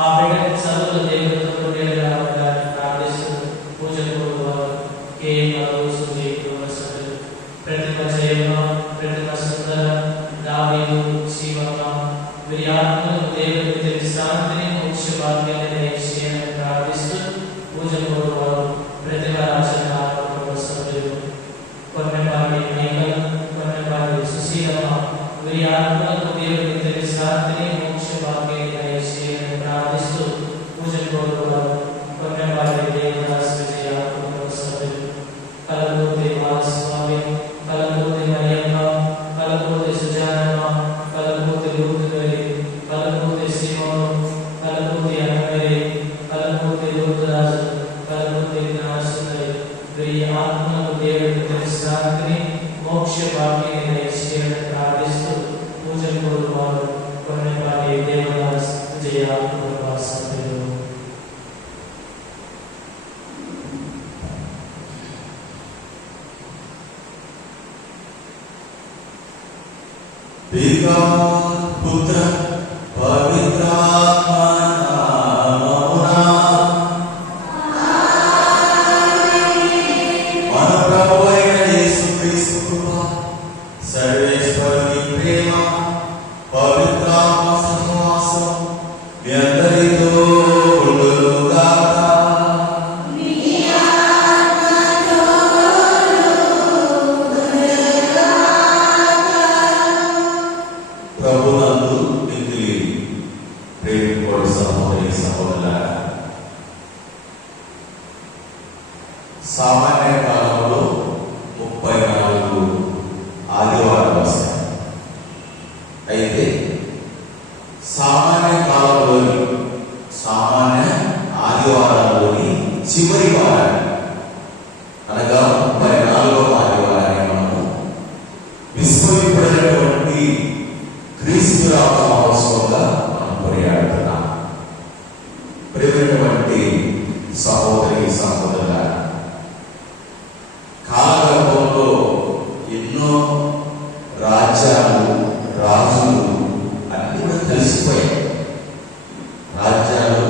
ఆ బిడ్డని చదువుల దేవుడితో కొట్టేలా ప్రార్థిస్తూ పూజలు కేవలం సుజీవితం వసతులు ప్రతిభ జయమ ప్రతిభ సుందర దావీదు శివమ్మ వీరి ఆత్మలకు దేవుడికి తెలిసి శాంతిని మోక్ష భాగ్యాన్ని దయచేయని ప్రార్థిస్తూ పూజలు ప్రతిభ రాజన వసతులు కొన్నపాటి మైకల్ కొన్నపాటి సుశీలమ్మ వీరి ఆత్మలకు దేవుడికి తెలిసి శాంతిని మోక్ష భాగ్యాన్ని దయచేయని ప్రార్థిస్తూ పూజలు కొన్నపాటి దేవదాస్ విజయ వసతులు కలబోతే మానస్వామి కలబోతే మరియమ్మ కలబోతే సుజానమ్మ కలబోతే లూతుగరి కలబోతే సీమోను కలబోతే అన్నమరి కలబోతే లూతురాజు కలబోతే జ్ఞానసుందరి వీరి ఆత్మకు దేవుడికి తెలిసి శాంతిని మోక్ష భాగ్యాన్ని దయచేయని ప్రార్థిస్తూ పూజలు కొన్నపాటి దేవదాస్ విజయ వసతులు. पिता पुत्र पवित्र आत्मा नाममुना మన ప్రభు అయిన యేసుక్రీస్తు కృప సర్వేశ్వరుని ప్రేమ పవిత్ర ఆత్మ సహవాసం మీ అందరితో ఉండుగాక. ప్రభునందు మిక్కిలి ప్రేమింపబడు సహోదరి సహోదరులారా, సామాన్య కాలంలో 34 ఆదివారాలు వస్తాయి. అయితే సామాన్య కాలంలోని సామాన్య ఆదివారాల్లోని చివరి వారాన్ని అనగా 34వ ఆదివారాన్ని మనము విస్మరింపబడినటువంటి క్రీస్తు రాక మహోత్సవంగా మనం కొనియాడుతున్నాం. ప్రియమైనటువంటి సహోదరి సహోదరులారా, కాలగర్భంలో ఎన్నో రాజ్యాలు రాజులు అన్ని కూడా కలిసిపోయాయి. రాజ్యాలు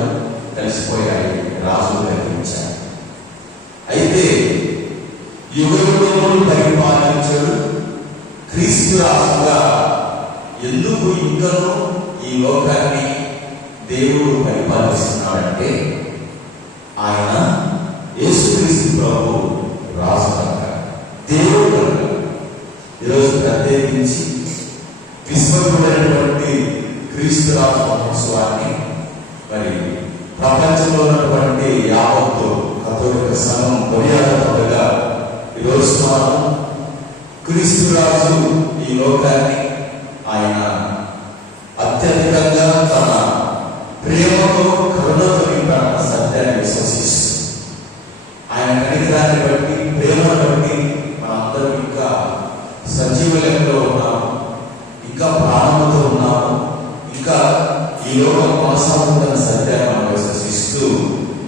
కలిసిపోయాయి, రాజులు కనిపించారు. అయితే యుగయుగములు పరిపాలించాడు క్రీస్తు రాజుగా. ఎందుకు ఇంకనూ ఈ లోకాన్ని దేవుడు పరిపాలిస్తున్నాడంటే ఆయన యేసుక్రీస్తు ప్రభు రాజు కనుక, దేవుడు కనుక. ఈరోజు ప్రత్యేకించి విశ్వమైనటువంటి క్రీస్తు రాజు మహోత్సవాన్ని మరి ప్రపంచంలో ఉన్నటువంటి యావత్తు కథోలిక సంఘం కొనియాడుతుండగా ఈరోజు మనం క్రీస్తు రాజు ఈ లోకాన్ని ఆయన అత్యధికంగా తన ప్రేమతో కరుణతో నింపాడన్న సత్యాన్ని విశ్వసిస్తూ ఆయన కనికరాన్ని బట్టి ప్రేమను బట్టి మనందరం ఇంకా సజీవ లెక్కలో ఉన్నాము, ఇంకా ప్రాణంతో ఉన్నాము, ఇంకా ఈ లోకం కొనసాగుతున్న సత్యాన్ని మనం విశ్వసిస్తూ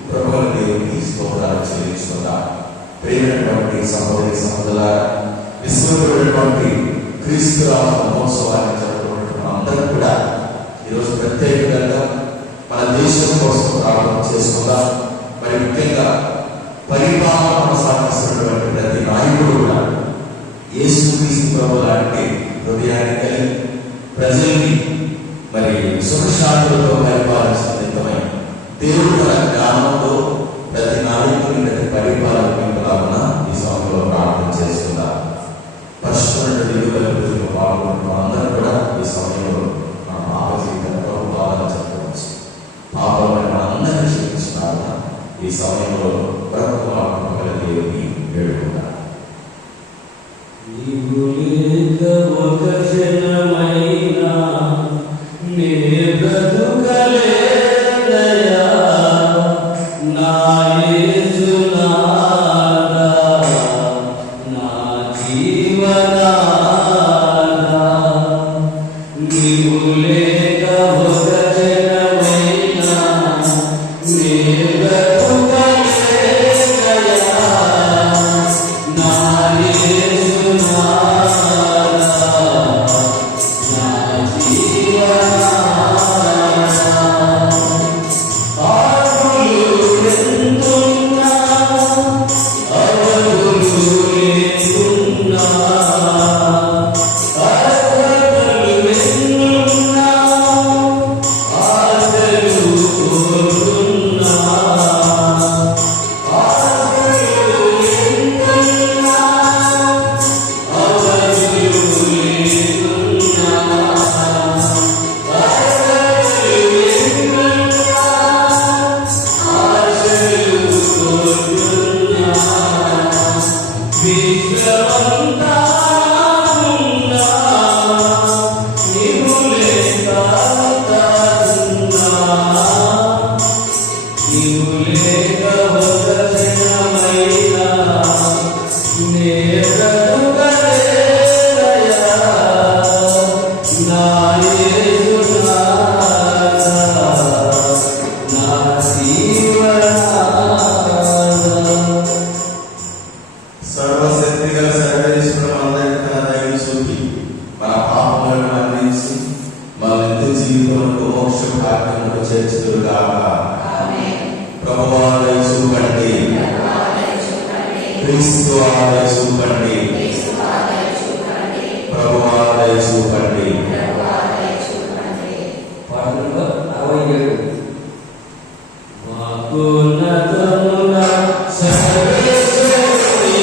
ప్రభువుల దేవునికి స్తోత్రాలు చెల్లిస్తున్నాం. ప్రేమైనటువంటి సహోదరి సహోదరులారా, విశ్వమైనటువంటి క్రీస్తు రాజు మహోత్సవాన్ని జరుపుకుంటున్న అందరూ కూడా ఈరోజు ప్రత్యేకంగా మన దేశం కోసం ప్రార్థన చేసుకుందాం. మరి ముఖ్యంగా పరిపాలన కొనసాగిస్తున్నటువంటి ప్రతి నాయకుడు కూడా యేసుక్రీస్తు ప్రభు లాంటి హృదయాన్ని కలిగి ప్రజల్ని మరి సుఖశాంతులతో పరిపాలించిన నిమిత్తమై దేవుడు తన జ్ఞానంతో ప్రతి నాయకుని ప్రతి పరిపాలన ఈ సమయంలో ప్రార్థన చేస్తున్నారు. పరిశుభ్రమైన దిగుబడి పాల్గొంటున్న అందరూ కూడా ఈ సమయంలో మన పాప జీవితంలో బాగా చెప్పవచ్చు. పాపమైన అందరినీ క్షమించినారు. ఈ సమయంలో బ్రహ్మగల దేవుని వేడుకున్నారు. నీవు లేక ఒక క్షణమైనా నే బ్రతుకలేనయ్యా. నా యేసునాథా, నా జీవనాథా. సర్వశక్తిగల సర్వేశ్వరుడు మనందరికీ తన దయను చూపి మన పాపములను మన్నించి మన నిత్య జీవితంలో మోక్ష భాగ్యమును చేర్చుదురుగాక. ప్రభువా దయ చూపండి, క్రీస్తు దయ చూపండి, ప్రభువా దయ చూపండి. పాటలో 67 మహోన్నతమున సర్వేశ్వరునికి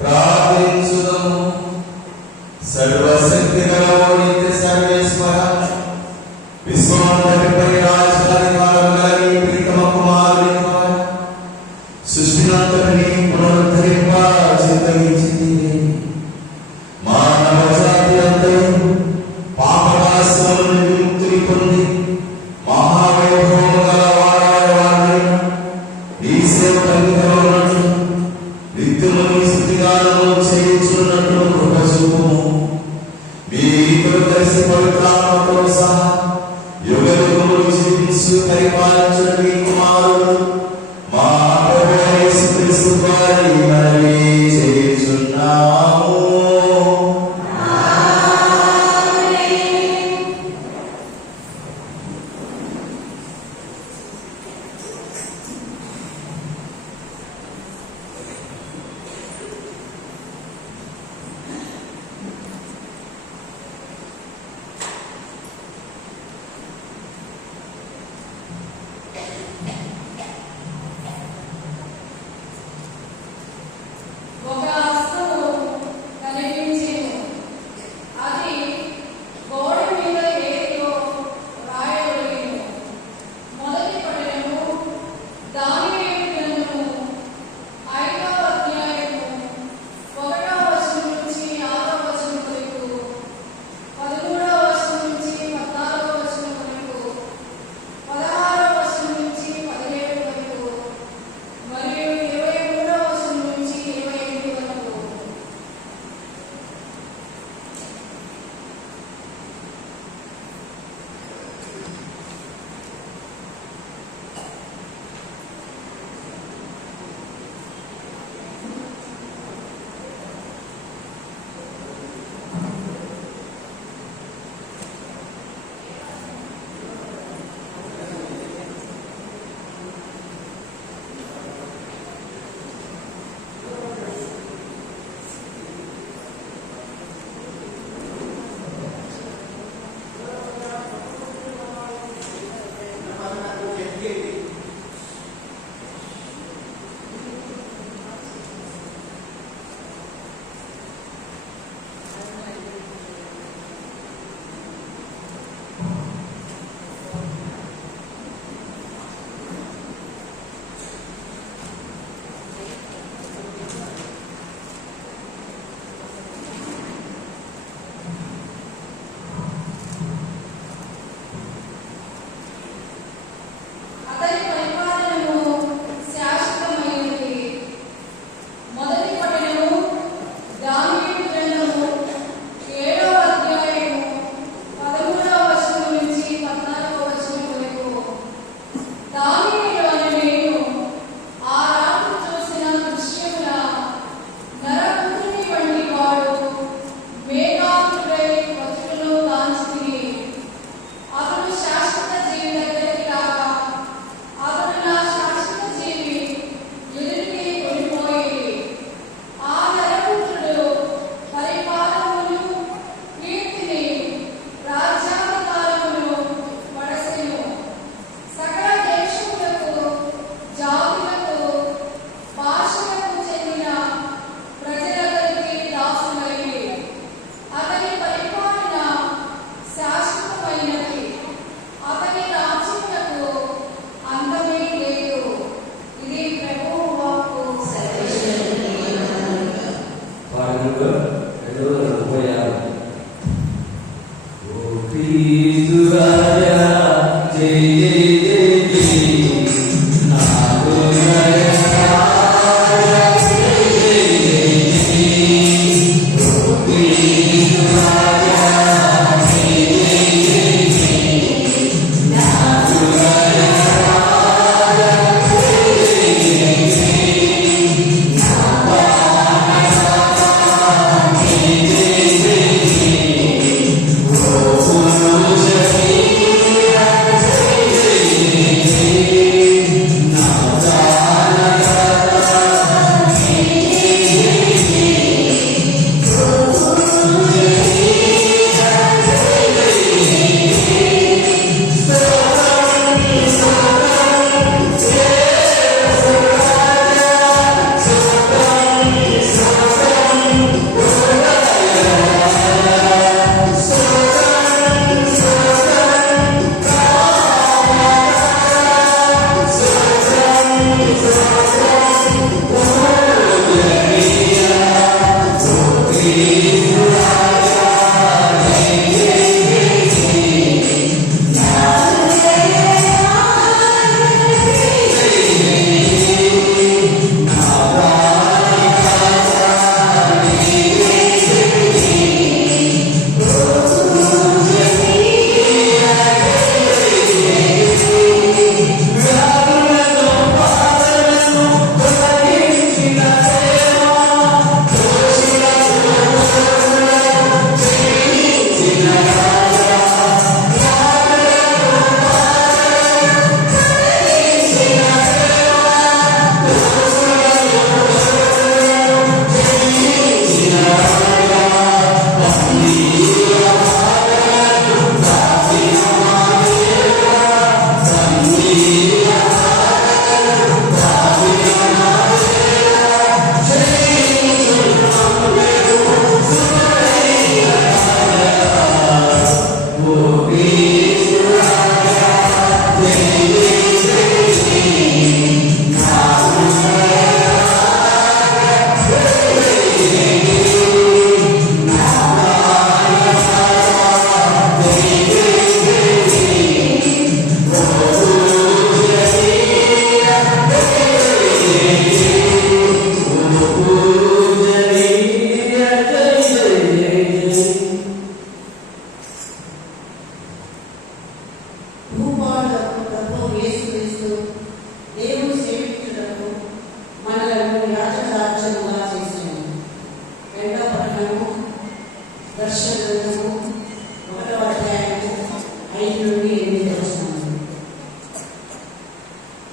ప్రార్థించుదాము. సర్వశక్తి గలవాడు నిత్య సర్వేశ్వర, విశ్వాంతటిపై రాజ్యాధికారం గల నీ ప్రియతమ కుమారుని ద్వారా సృష్టినంతటినీ పునరుద్ధరింప చిత్తగించింది. మానవ జాతి అంతయు పాపరాశుల నుండి విముక్తిని పొంది మహావైభవం గల వాడైన నీ సేవకులుగా ఉన్నట్లు నిత్యము నీ స్తుతిగానము చేయుచున్నట్లు కృప చూపుము. మీరిద్దరు కలిసి పవిత్రాత్మతో సహా యుగయుగములు జీవించు పరిపాలించిన మీ కుమారుడు మా ప్రభువైన యేసుక్రీస్తు వారి మనవి చేయుచున్నాము. ఒక హస్తము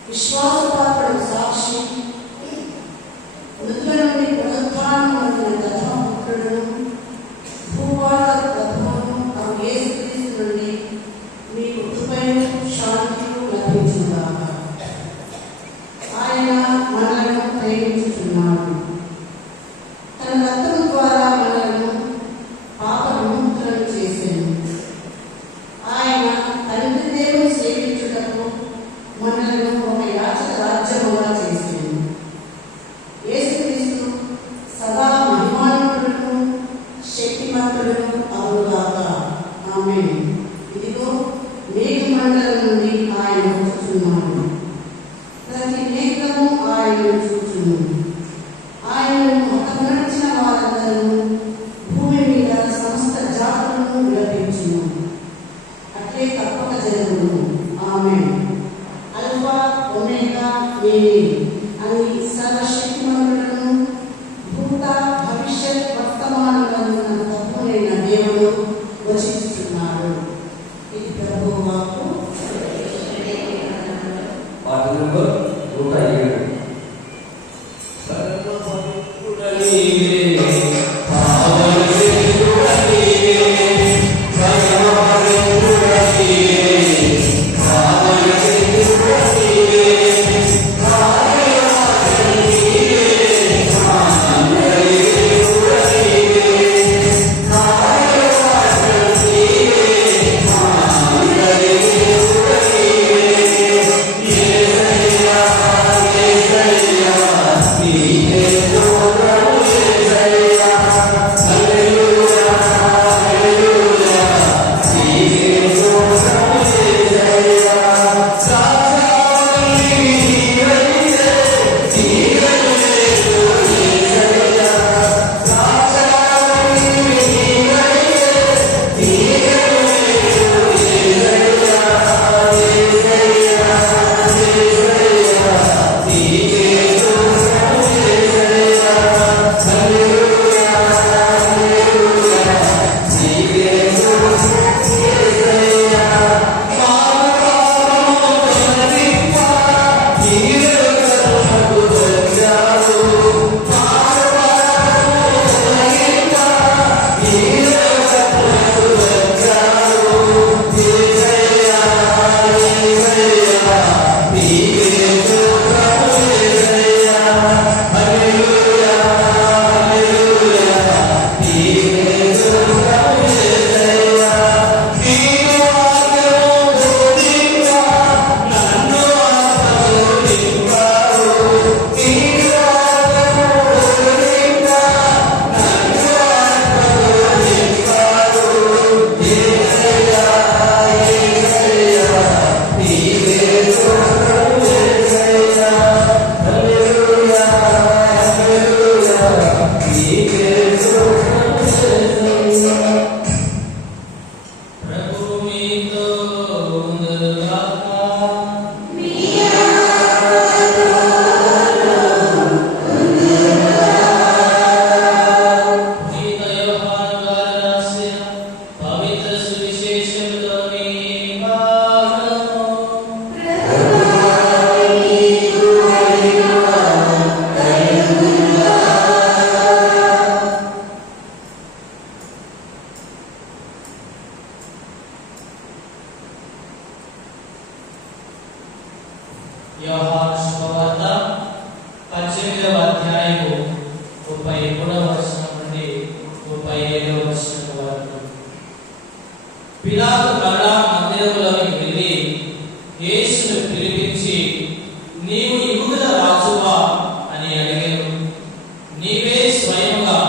విశ్వాసపాత్రుడు సాక్షి, మృతుల నుండి పునరుత్థానం పొందిన దశమపుత్రుడును, భూపాల ప్రభువును ఆ యేసుక్రీస్తు నుండి మీకు కృపయు శాంతియు లభించుగాక. ఆయన మనలను ప్రేమించుచున్నాడు. తన రక్తము ద్వారా మనలను పాప విముక్తులను చేసెను. ఆయన తండ్రి దేవుని సేవించుటకు మనలను ఒక యాచక రాజ్యముగా చేసెను. యేసుక్రీస్తు సదా మహిమాన్వితుడును శక్తిమంతుడును అగుగాక. ఆమేన్. ఇదిగో మేఘ మండలం నుండి ఆయన వచ్చుచున్నాడు. ప్రతి నేత్రము ఆయనను చూచును. ఆయనను హతమర్చిన వారందరూ భూమి మీద సమస్త జాతులను విలపించును. అట్లే తప్పక జరుగును. ఆమేన్. అల్ఫా ఒమేగా నేనే అని సర్వశక్తిమంతులను భూత భవిష్యత్ వర్తమానులను తప్పునైన దేవుడు వచిస్తున్నాడు. ఇది ప్రభువు వాక్కు. పాట నెంబర్ 107. సర్వపవిత్రుడ నీవే, పావనశీలుడ నీవే, సర్వపవిత్రుడ నీవే, పావనశీలుడ నీవే, కార్యవాహన నీవే, ఆనందలీలుడ నీవే, కార్యవాహన నీవే, ఆనందలీలుడ నీవే. యేసయ్యా, యేసయ్యా, నీవే స్తోత్రము యేసయ్యా. హల్లెలూయా, హల్లెలూయా, నీవే స్తోత్రము యేసయ్యా. సాక్షాత్తు నీవైతే, నీవైతే యేసయ్యా. సాక్షాత్తు నీవైతే, నీవైతే యేసయ్యా. యేసయ్యా, యేసయ్యా, నీవే స్తోత్రము యేసయ్యా. హల్లెలూయా, హల్లెలూయా, నీవే స్తోత్రము యేసయ్యా. పాపము తొలగింప నీవే కరుణకు వచ్చావు. పాపము తొలగింప నీవే కరుణకు వచ్చావు. యేసయ్యా, యేసయ్యా, నీవే స్తోత్రము యేసయ్యా. హల్లెలూయా, హల్లెలూయా, నీవే స్తోత్రము యేసయ్యా. నీ వాక్యము బోధింప నన్ను ఆత్మబోధింపావు. నీ వాక్యము బోధింప నన్ను ఆత్మబోధింపావు. యేసయ్యా, యేసయ్యా, నీవే స్తోత్రము యేసయ్యా. హల్లెలూయా, హల్లెలూయా, నీవే స్తోత్రము యేసయ్యా. ప్రభువు మీతో ఉండుగాక. పునీత యోహాను గారు రాసిన పవిత్ర సువిశేషంలోని భాగము. యోహాను శుభవార్త 18వ అధ్యాయము 33వ వచనం నుండి 37వ వచనం వరకు. పిలాతు మరలా మందిరములోకి వెళ్ళి యేసును పిలిపించి, నీవు యూదుల రాజువా అని అడిగాను. నీవే స్వయంగా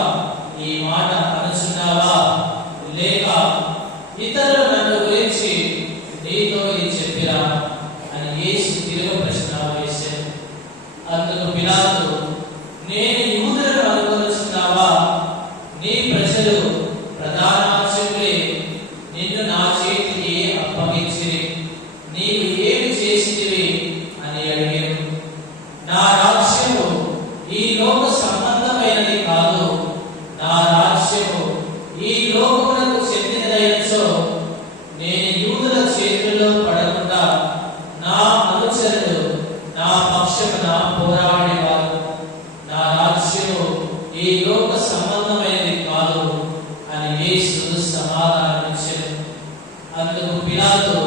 నీ ప్రజలు ప్రధానార్చకులే నిన్ను నా చేతికి అప్పగించిరి. నీవు ఏమి చేసితివి అని అడిగారు. నా రాజ్యము ఈ లోక సంబంధమైనది కాదు. నా రాజ్యము ఈ లోకమునకు చెందినదైనచో నేను యూదుల చేతుల్లో పడకుండా నా అనుచరులు నా పక్షమున పోరాడేవారు. నా రాజ్యము ఈ లోక సంబంధమైనది కాదు అని యేసు సమాధానమిచ్చాడు. అందుకు పిలాతు,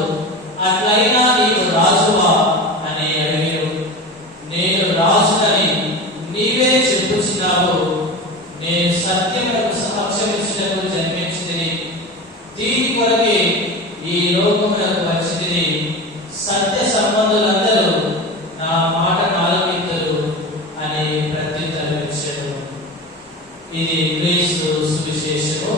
అట్లయినా నీవు రాజువా అని అడిగాడు. నేను రాజునని నీవే చెప్పుచున్నావు. నేను సత్యమునకు సాక్ష్యమిచ్చుటకు జన్మించితిని. దీని కొరకే ఈ లోకమునకు వచ్చితిని. సత్య సంబంధులందరూ నా మాట ఆలకింతురు అని ప్రత్యుత్తరమిచ్చాడు. ఇది క్రీస్తు సువిశేషము.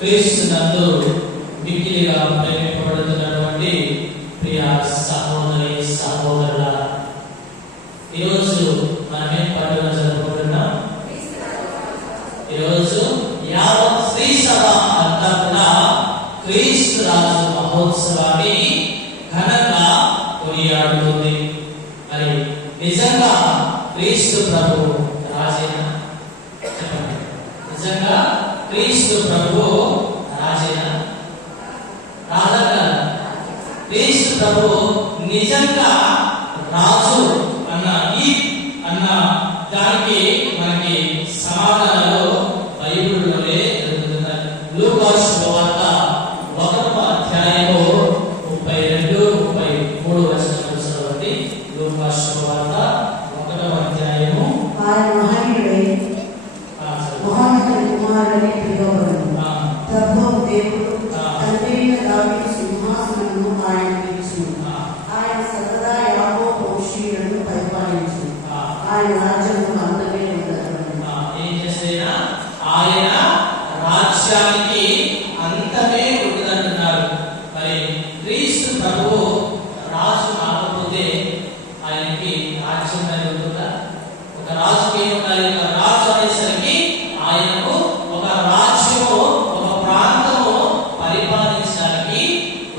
క్రీస్తునందు మిక్కిలిగా ప్రేమింపబడుతున్నటువంటి ప్రియ సహోదరి సహోదరుల, ఈరోజు మనం ఏం పండుగ జరుపుకుంటున్నాం? ఈరోజు యావత్ శ్రీ సభ అంతా కూడా క్రీస్తు రాజు మహోత్సవాన్ని ఘనంగా కొనియాడుతుంది. మరి నిజంగా క్రీస్తు ప్రభు రాజేనా? చెప్పండి, నిజంగా క్రీస్తు ప్రభు రాజేనా? రాజా? క్రీస్తు ప్రభు నిజంగా రాజు అన్న దానికి మనకి సమాధానాలు బైబిల్లోనే దొరుకుతున్నాయి. లూకా సువార్త 1వ అధ్యాయము 32-33 వచనాలు చదవండి. లూకా సువార్త 1వ అధ్యాయము. ఆయన మహనీయుడై మహోన్నతుని కుమారుడని పిలువబడును. ప్రభువు దేవుడు తండ్రైన దావీదు సింహాసనమును ఆయనకు ఇచ్చును. ఆయన సర్వదా యాకోబు వంశీయులను పరిపాలించును. ఆయన రాజ్యము అంతమే ఉండదు. ఏం చేసేనా? ఆయన రాజ్యానికి అంతమే ఉండదంటున్నారు. మరి క్రీస్తు ప్రభువు రాజు కాకపోతే ఆయనకి రాజ్యం అనేది ఉంటుందా? ఒక రాజుకి ఏముండాలి? ఒక రాజు అనేసరికి ఆయనకు ఒక రాజ్యము, ఒక ప్రాంతము పరిపాలించడానికి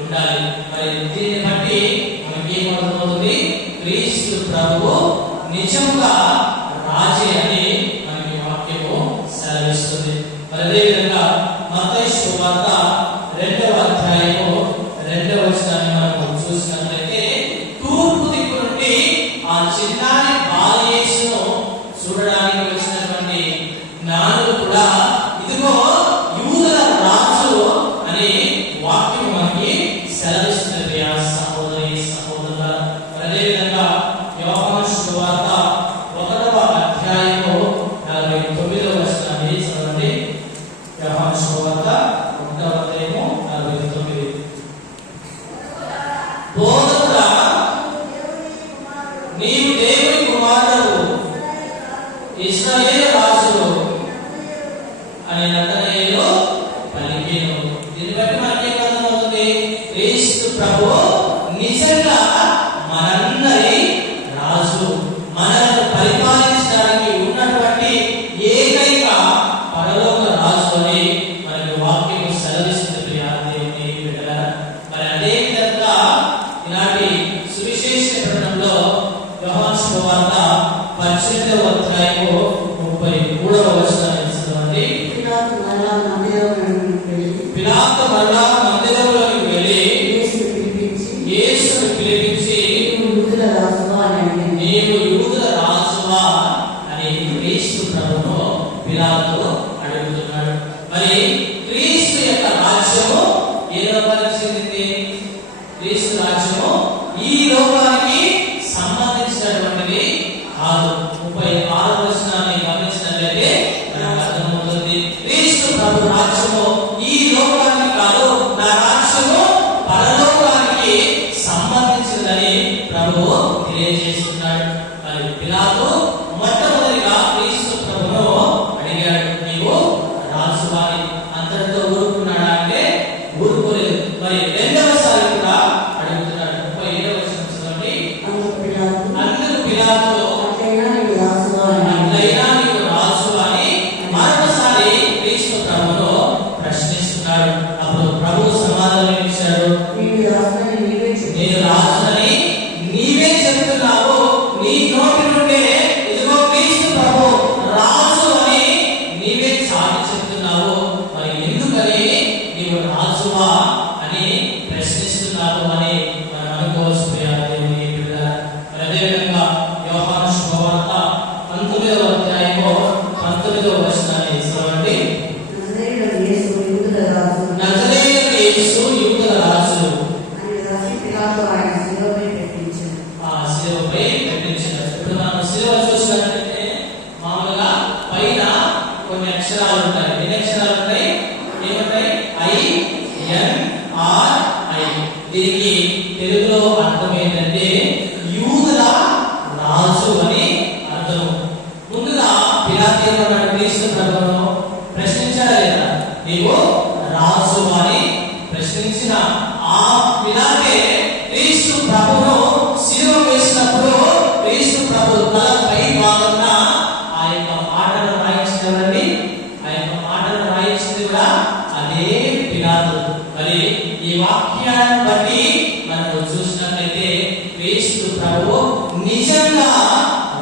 ఉండాలి. మరి దీన్ని బట్టి మనకి ఏమవుతుంది? క్రీస్తు ప్రభువు నిజంగా రాజే అని మనకి వాక్యము సెలవిస్తుంది. మరి అదేవిధంగా మత్తయి సువార్త 2వ అధ్యాయము 2వ వచనాన్ని మనం చూసినట్లయితే, తూర్పు దిక్కు నుండి ఆ చిన్నారి బాలయేసును చూడడానికి వచ్చినటువంటి జ్ఞానులు కూడా ఇదిగో యూదుల రాజు అని వాక్యం మనకి సెలవిస్తున్నది. సహోదరి సహోదరుల, అదేవిధంగా యోహాను సువార్త 1వ అధ్యాయము 49వ వచనాన్ని చదవండి. యోహాను సువార్త 1వ అధ్యాయము 49. బోధకుడా, నీవు దేవుని కుమారుడవు, ఇశ్రాయేలు రాజు అని నతనయేలు పలికెను. దీన్ని బట్టి మనకి అర్థమవుతుంది, క్రీస్తు ప్రభు నిజంగా మనందరి రాజు, మనల్ని పరిపాలించడానికి ఉన్నటువంటి ఏకైక పరలోక రాజు అని మనకి వాక్యం సెలవిస్తుంది. దేవుని బిడ్డలారా, మరి అదే విధంగా ఈనాటి సువిశేష పఠనంలో యోహాను సువార్త 18వ అధ్యాయము 33వ వచనాన్ని చదవండి. పిలాతు మరలా మందిరంలోకి వెళ్ళి యేసును పిలిపించి, నీవు యూదుల రాజువా అని క్రీస్తు ప్రభువును పిలాతు అడుగుతున్నాడు. మరి క్రీస్తు యొక్క రాజ్యము ఏ లోకానికి చెందింది? క్రీస్తు రాజ్యము ఈ లోకానికి సంబంధించినటువంటిది కాదు. 36వ వచనాన్ని గమనించినట్లయితే మనకు అర్థమవుతుంది, క్రీస్తు ప్రభు రాజ్యము ఈ లోకానికి కాదు. నా రాజ్యం మరి రెండవసారి కూడా అడుగుతున్నాడు. 37వ వచనం చదవండి. అందుకు పిలాతు అట్లైనా నీవు రాజు అని మరొకసారి క్రీస్తు ప్రభువును ప్రశ్నిస్తున్నాడు. అప్పుడు ప్రభువు సమాధానం ఇచ్చాడు, నేను రాజునని నీవే చెప్తున్నావు. నీ నోటి నుండే ఇదిగో క్రీస్తు ప్రభు రాజు అని నీవే చాటి చెప్తున్నావు. మరి ఎందుకని నీవు రాజువా అని ప్రశ్నిస్తున్నావు అని మనం అనుకోవాల్సిన దేవుని బిడ్డలారా. మరి అదేవిధంగా యోహాను శుభవార్త 19వ అధ్యాయము 19వ వచనాన్ని చదవండి. నజరేయుడైన యేసు యూదుల రాజు శిలువపై పెట్టించారు. ఇప్పుడు మనం శిలువ చూసినట్లయితే మామూలుగా పైన కొన్ని అక్షరాలు ఉంటాయి. ఎన్ని అక్షరాలు ఉంటాయి? ఏముంటాయి? INRI. దీనికి తెలుగులో అర్థం ఏంటంటే యూదుల రాజు అని అర్థం. ముందుగా పిలాతు క్రీస్తు ప్రభువును ప్రశ్నించాడా లేదా? నీవు రాజు అని ప్రశ్నించిన ఆ పిలాతే క్రీస్తు ప్రభువును శిలువ వేసినప్పుడు క్రీస్తు ప్రభు తలపై భాగంన ఆ యొక్క మాటను రాయించినవండి. ఆ యొక్క మాటను రాయించింది కూడా అదే పిలాతు. మరి ఈ వాక్యాన్ని బట్టి మనం చూసినట్లయితే క్రీస్తు ప్రభు నిజంగా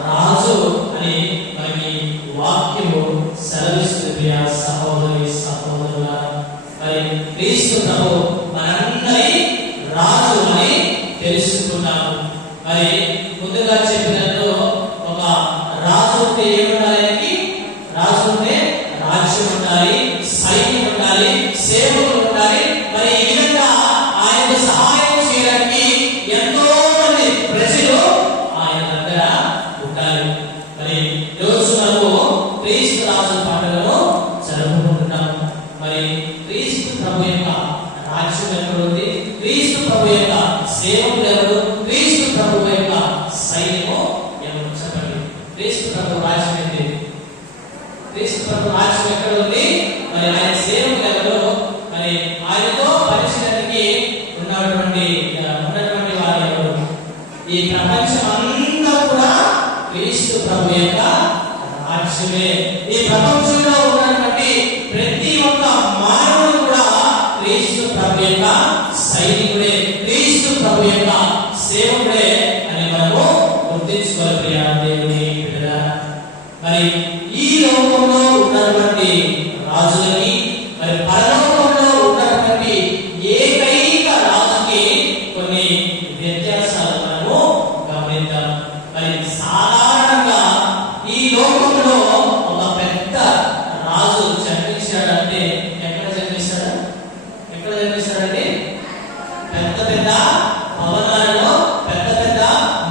రాజు అని మనకి వాక్యము సెలవిస్తుంది. సహోదరి సహోదరులారా, మరి క్రీస్తు ప్రభు మనందరి రాజు అని తెలుసుకున్నాము. మరి ముందుగా చెప్పినట్టు ఒక రాజు ఉంటే ఏముండాలి? రాజు ఉంటే రాజ్యం ఉండాలి, సైన్యం ఉండాలి, సేవకులు ఉండాలి. మరి ఈ విధంగా ఆయనకు సహాయం చేయడానికి ఎంతో మంది ప్రజలు ఆయన దగ్గర ఉండాలి. మరి రోజు మనము క్రీస్తు రాజు పండుగను జరుపుకుంటున్నాము. మరి క్రీస్తు ప్రభు యొక్క రాజ్యం ఎక్కడ ఉంది? క్రీస్తు ప్రభు యొక్క సేవకులు ఎవరు? క్రీస్తు ప్రభు యొక్క సైన్యము ఎవరు? చెప్పండి. క్రీస్తు ప్రభు రాజ్యం ఏంటి? క్రీస్తు ప్రభు రాజ్యం ఎక్కడ ఉంది? మరి ఆయన సేవకులు ఎవరు? మరి ఆయనతో పరిచయానికి ఉన్నటువంటి వారు ఎవరు? ఈ ప్రపంచం అంతా కూడా క్రీస్తు ప్రభు యొక్క రాజ్యమే. ఈ ప్రపంచంలో ఉన్నటువంటి ప్రతి ఒక్క మానవుడు కూడా క్రీస్తు ప్రభు యొక్క సైనికుడే, క్రీస్తు ప్రభు యొక్క సేవకుడే అని మనము గుర్తించుకోవాలి. ప్రియ దేవుని బిడ్డలారా, మరి ఈ లోకంలో ఉన్నటువంటి రాజులకి మరి పరలోకంలో ఉన్నటువంటి ఏకైక రాజుకి కొన్ని వ్యత్యాసాలు మనము గమనిద్దాం. మరి సాధారణంగా ఈ లోకంలో ఒక పెద్ద రాజు జన్మించాడంటే ఎక్కడ జన్మిస్తాడు? ఎక్కడ జన్మిస్తాడంటే పెద్ద పెద్ద భవనాలలో, పెద్ద పెద్ద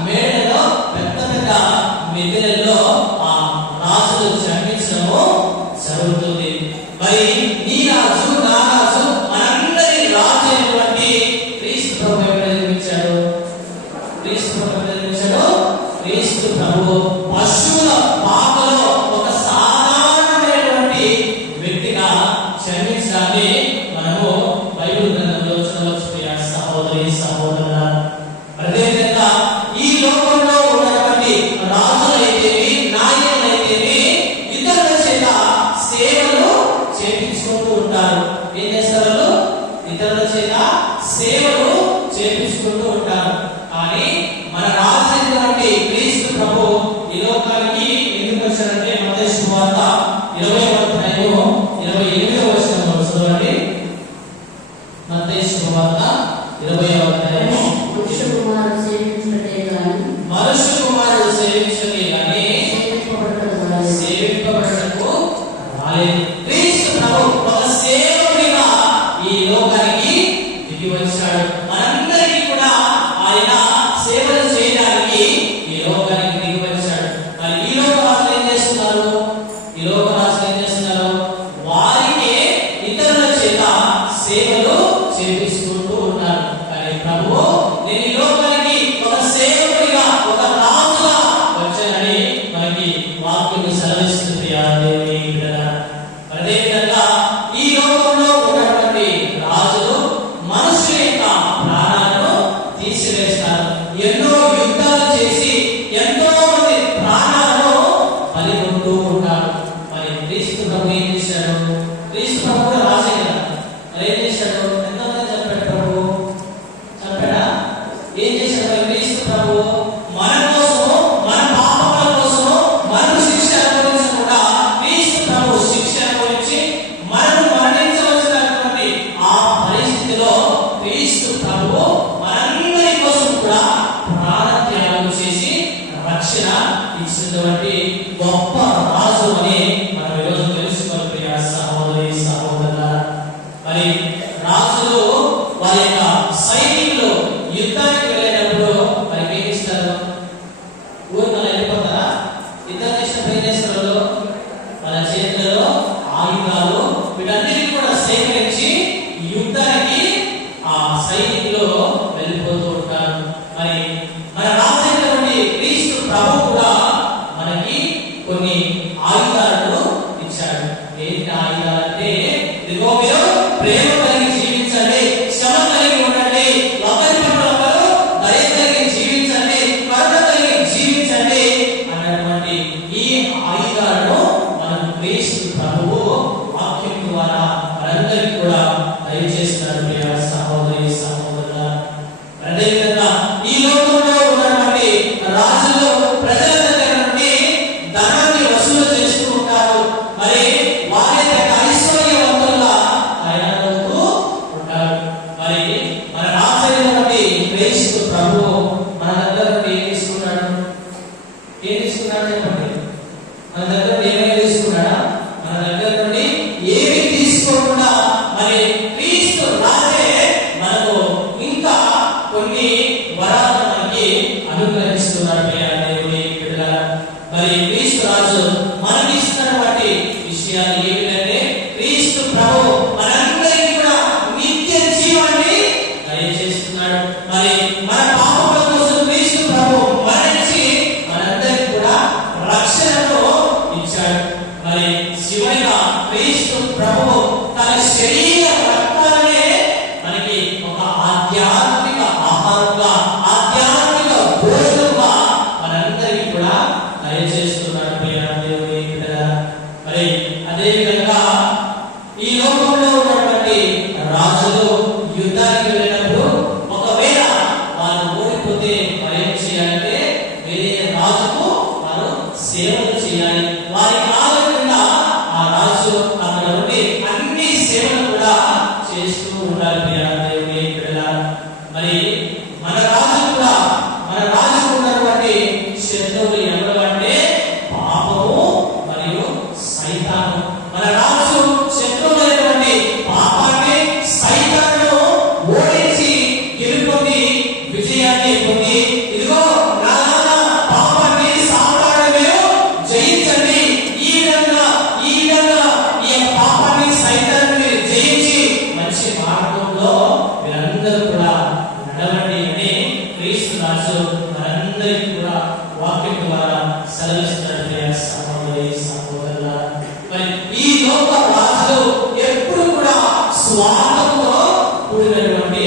మేడలో, పెద్ద పెద్ద మిద్దెలలో ఆ రాజులు జన్మించడము జరుగుతుంది. మరి ఈ రాజు, నా రాజు, మనందరి రాజు అయినటువంటి క్రీస్తు ప్రభు ఎక్కడ జన్మించాడు? క్రీస్తు ప్రభు ఎక్కడ జన్మించాడు? క్రీస్తు ప్రభు పశువుల పాకలో ఒక సాధారణమైనటువంటి వ్యక్తిగా జన్మించడాన్ని మనము బైబిల్ గ్రంథంలో చదవచ్చు. సహోదరి సహోదరులారా, అదేవిధంగా ఈ లోకంలో ఉన్నటువంటి రాజులైతేమి, నాయకులైతేమి ఇతరుల చేత సేవలు చేపించుకుంటూ ఉంటారు. ఏం చేస్తారు? ఇతరుల చేత సేవలు చేపించుకుంటూ ఉంటారు. కానీ మన రాజు అయినటువంటి క్రీస్తు ప్రభు ఈ లోకానికి ఎందుకు వచ్చారంటే మత్తయి శుభవార్త 20వ అధ్యాయము 28వ వచనంలో చదవండి. మత్తయి శుభవార్త 20వ అధ్యాయము. మనుష్య కుమారుడు సేవించటే గాని సేవింపబడటకు రాలేదు. క్రీస్తు ప్రభు ఒక సేవకుడిగా ఈ లోకానికి దిగి వచ్చాడు. మనందరికీ కూడా ఆయన సేవలు చేయడానికి ఈ లోకానికి దిగి వచ్చాడు. మరి ఈ లోక రాజులు ఏం చేస్తున్నారు? ఈ లోక రాజులు ఏం చేస్తున్నారు? వారికి ఇతరుల చేత సేవలు చేపిస్తుంటూ ఉన్నారు. కానీ ప్రభు నేను ఈ లోకానికి ఒక సేవకుడిగా, ఒక రాజుగా వచ్చానని మనకి వాక్యం సెలవిస్తుంది. దేవుని అదేవిధంగా ఈ లోకంలో ఉన్నటువంటి రాజులు మనుషుల పరిస్థితిలో క్రీస్తు ప్రభువు మనందరి కోసం కూడా ప్రాణత్యాగం చేసి రక్షణ ఇచ్చినటువంటి గొప్ప రాజు అని మనం ఈరోజు తెలుసుకోవాలి ప్రియ సహోదరి సహోదరులారా. మరి రాజులు వారి యొక్క సైనికులు యుద్ధానికి వెళ్ళేటప్పుడు వారికి ఏమి ఇస్తారు? ఊరిలో వెళ్ళిపోతారా? యుద్ధం చేసినప్పుడు ఏం చేస్తారు? వాళ్ళ చేతులలో ఆయుధాలు వీటన్నిటిని కూడా సేకరించి యుద్ధానికి ఆ సైనికులు వెళ్ళిపోతూ ఉంటారు. మరి మన రాజైనటువంటి క్రీస్తు ప్రభు కూడా మనకి కొన్ని ఆయుధాలను ఇచ్చాడు. ఏంటి ఆయుధాలంటే, ఇదిగో మీరు ప్రేమ కలిగి జీవించండి, శ్రమ కలిగి ఉండండి, ఒకరి పట్ల ఒకరు దయ కలిగి జీవించండి, కరుణ కలిగి జీవించండి అన్నటువంటి ఈ ఆయుధాలను మనం క్రీస్తు ప్రభువు వాక్యం ద్వారా మనందరికీ కూడా దయచేస్తున్నాడు ప్రియ సహోదరి సహోదరులారా. అదేవిధంగా ఈ లోకంలో ఉన్నటువంటి రాజులు ప్రజల దగ్గర నుండి ధనాన్ని వసూలు చేస్తూ ఉంటారు. మరి వారి యొక్క ఐశ్వర్యవంతులుగా తయారవుతూ ఉంటారు. మరి మన రాజైనటువంటి క్రీస్తు ప్రభువు మన దగ్గర నుండి ఏం తీసుకున్నాడు? ఏం తీసుకున్నాడు చెప్పండి? మన దగ్గర నుండి ఏమైనా తీసుకున్నాడా? మన దగ్గర నుండి ఏమి తీసుకోకుండా మరి క్రీస్తు రాజే మనకు ఇంకా కొన్ని వరాలు మనకి అనుగ్రహిస్తున్నాడు ప్రియ దేవుని బిడ్డలారా. మరి క్రీస్తు రాజు మనకి ఇస్తున్నటువంటి విషయాలు ఏమిటంటే, క్రీస్తు ప్రభు మనందరికీ కూడా నిత్య జీవాన్ని దయచేస్తున్నాడు. మరి మన పాపముల కోసం క్రీస్తు ప్రభు మరణించి మనందరికీ కూడా రక్షణను ఇచ్చాడు. మరి శివునిగా క్రీస్తు ప్రభు తన శరీర రక్తాలనే మనకి ఒక ఆధ్యాత్మిక ఆహారంగా, ఆధ్యాత్మిక భోజనంగా మనందరికీ కూడా దయచేస్తున్నాడు ప్రియ దేవుని బిడ్డలారా. మరి అదే విధంగా ఈ లోకంలో ఉన్నటువంటి రాజులు యుద్ధానికి వెళ్ళినప్పుడు ఒకవేళ వారు ఓడిపోతే మరి ఏం చేయాలంటే, వేరే రాజుకు వారు సేవలు చేయాలి. వారి కాలంలో ఆ రాజు అక్కడ ఉండి అన్ని సేవలు కూడా చేస్తూ ఉండాలి ప్రియ దేవుని బిడ్డలారా. మరి మన రాజు కూడా, మన రాజుకు ఉన్నటువంటి శత్రువులు ఎవరు అంటే పాపము మరియు సైతాను. మన రాజు శత్రువులైనటువంటి పాపాన్ని, సైతాను ఓడించి గెలుపొంది విజయాన్ని పొంది, ఇదిగో నా పాపాన్ని సాతాను మీరు జయించండి, ఈ విధంగా ఈ యొక్క పాపాన్ని సైతాన్ని జయించి మంచి మార్గంలో మీరందరూ కూడా నడవండి అని క్రీస్తు రాజు మనందరికీ కూడా వాక్యం ద్వారా సెలవిస్తున్నాడు ప్రియ సహోదరి సహోదరులారా. మరి ఈ లోక రాజులు ఎప్పుడు కూడా స్వార్థంతో కూడినటువంటి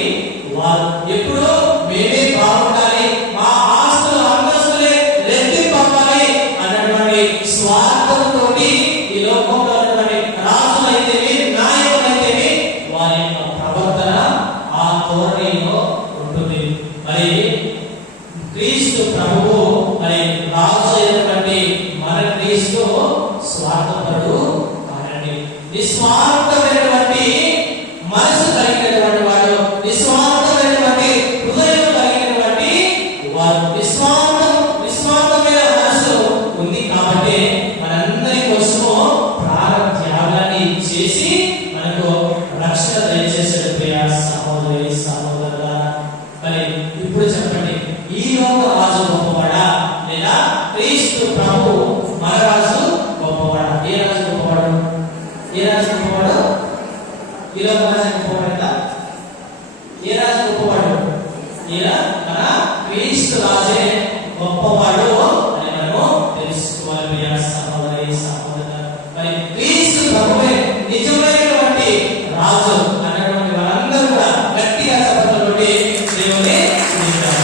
వారు. ఎప్పుడు మేమే బాగుండాలి, మా ఆస్తులు అంతస్తులే రెట్టింపవ్వాలి అన్నటువంటి స్వార్థంతో ఈ లోకంలో ఉన్నటువంటి రాజులైతేవి, నాయకులైతేవి వారి యొక్క ప్రవర్తన ఆ ధోరణిలో ఉంటుంది. మరి క్రీస్తు ప్రభువు మరి రాజు అయినటువంటి మన క్రీస్తు స్వార్థపరుడు కాదండి. నిస్వార్థమైనటువంటి మనసు కలిగినటువంటి వాడు, నిస్వార్థమైనటువంటి హృదయం కలిగినటువంటి వారు. నిస్వార్థమైన మనసు ఉంది కాబట్టి మనందరి కోసము ప్రాణ త్యాగాన్ని చేసి మనకు రక్షణ దయచేసాడు ప్రియ సహోదరి సహోదరులారా. మరి ఇప్పుడు చెప్పండి, ఈ లోక రాజు గొప్పవాడా లేదా క్రీస్తు ప్రభు మన రాజు గొప్పవాడా? ఏ రాజు గొప్పవాడు? ఏ రాజు గొప్పవాడు? ఈ లోక రాజు గొప్పవాడా? ఏ రాజు గొప్పవాడు? మన క్రీస్తు రాజే గొప్పవాడు అని మనము తెలుసుకోవాలి ప్రియ సహోదరి సహోదరులారా. మరి క్రీస్తు ప్రభువే నిజమైనటువంటి రాజు అన్నటువంటి వారందరూ కూడా గట్టిగా చెప్పబడి దేవుని స్తుతించాలి.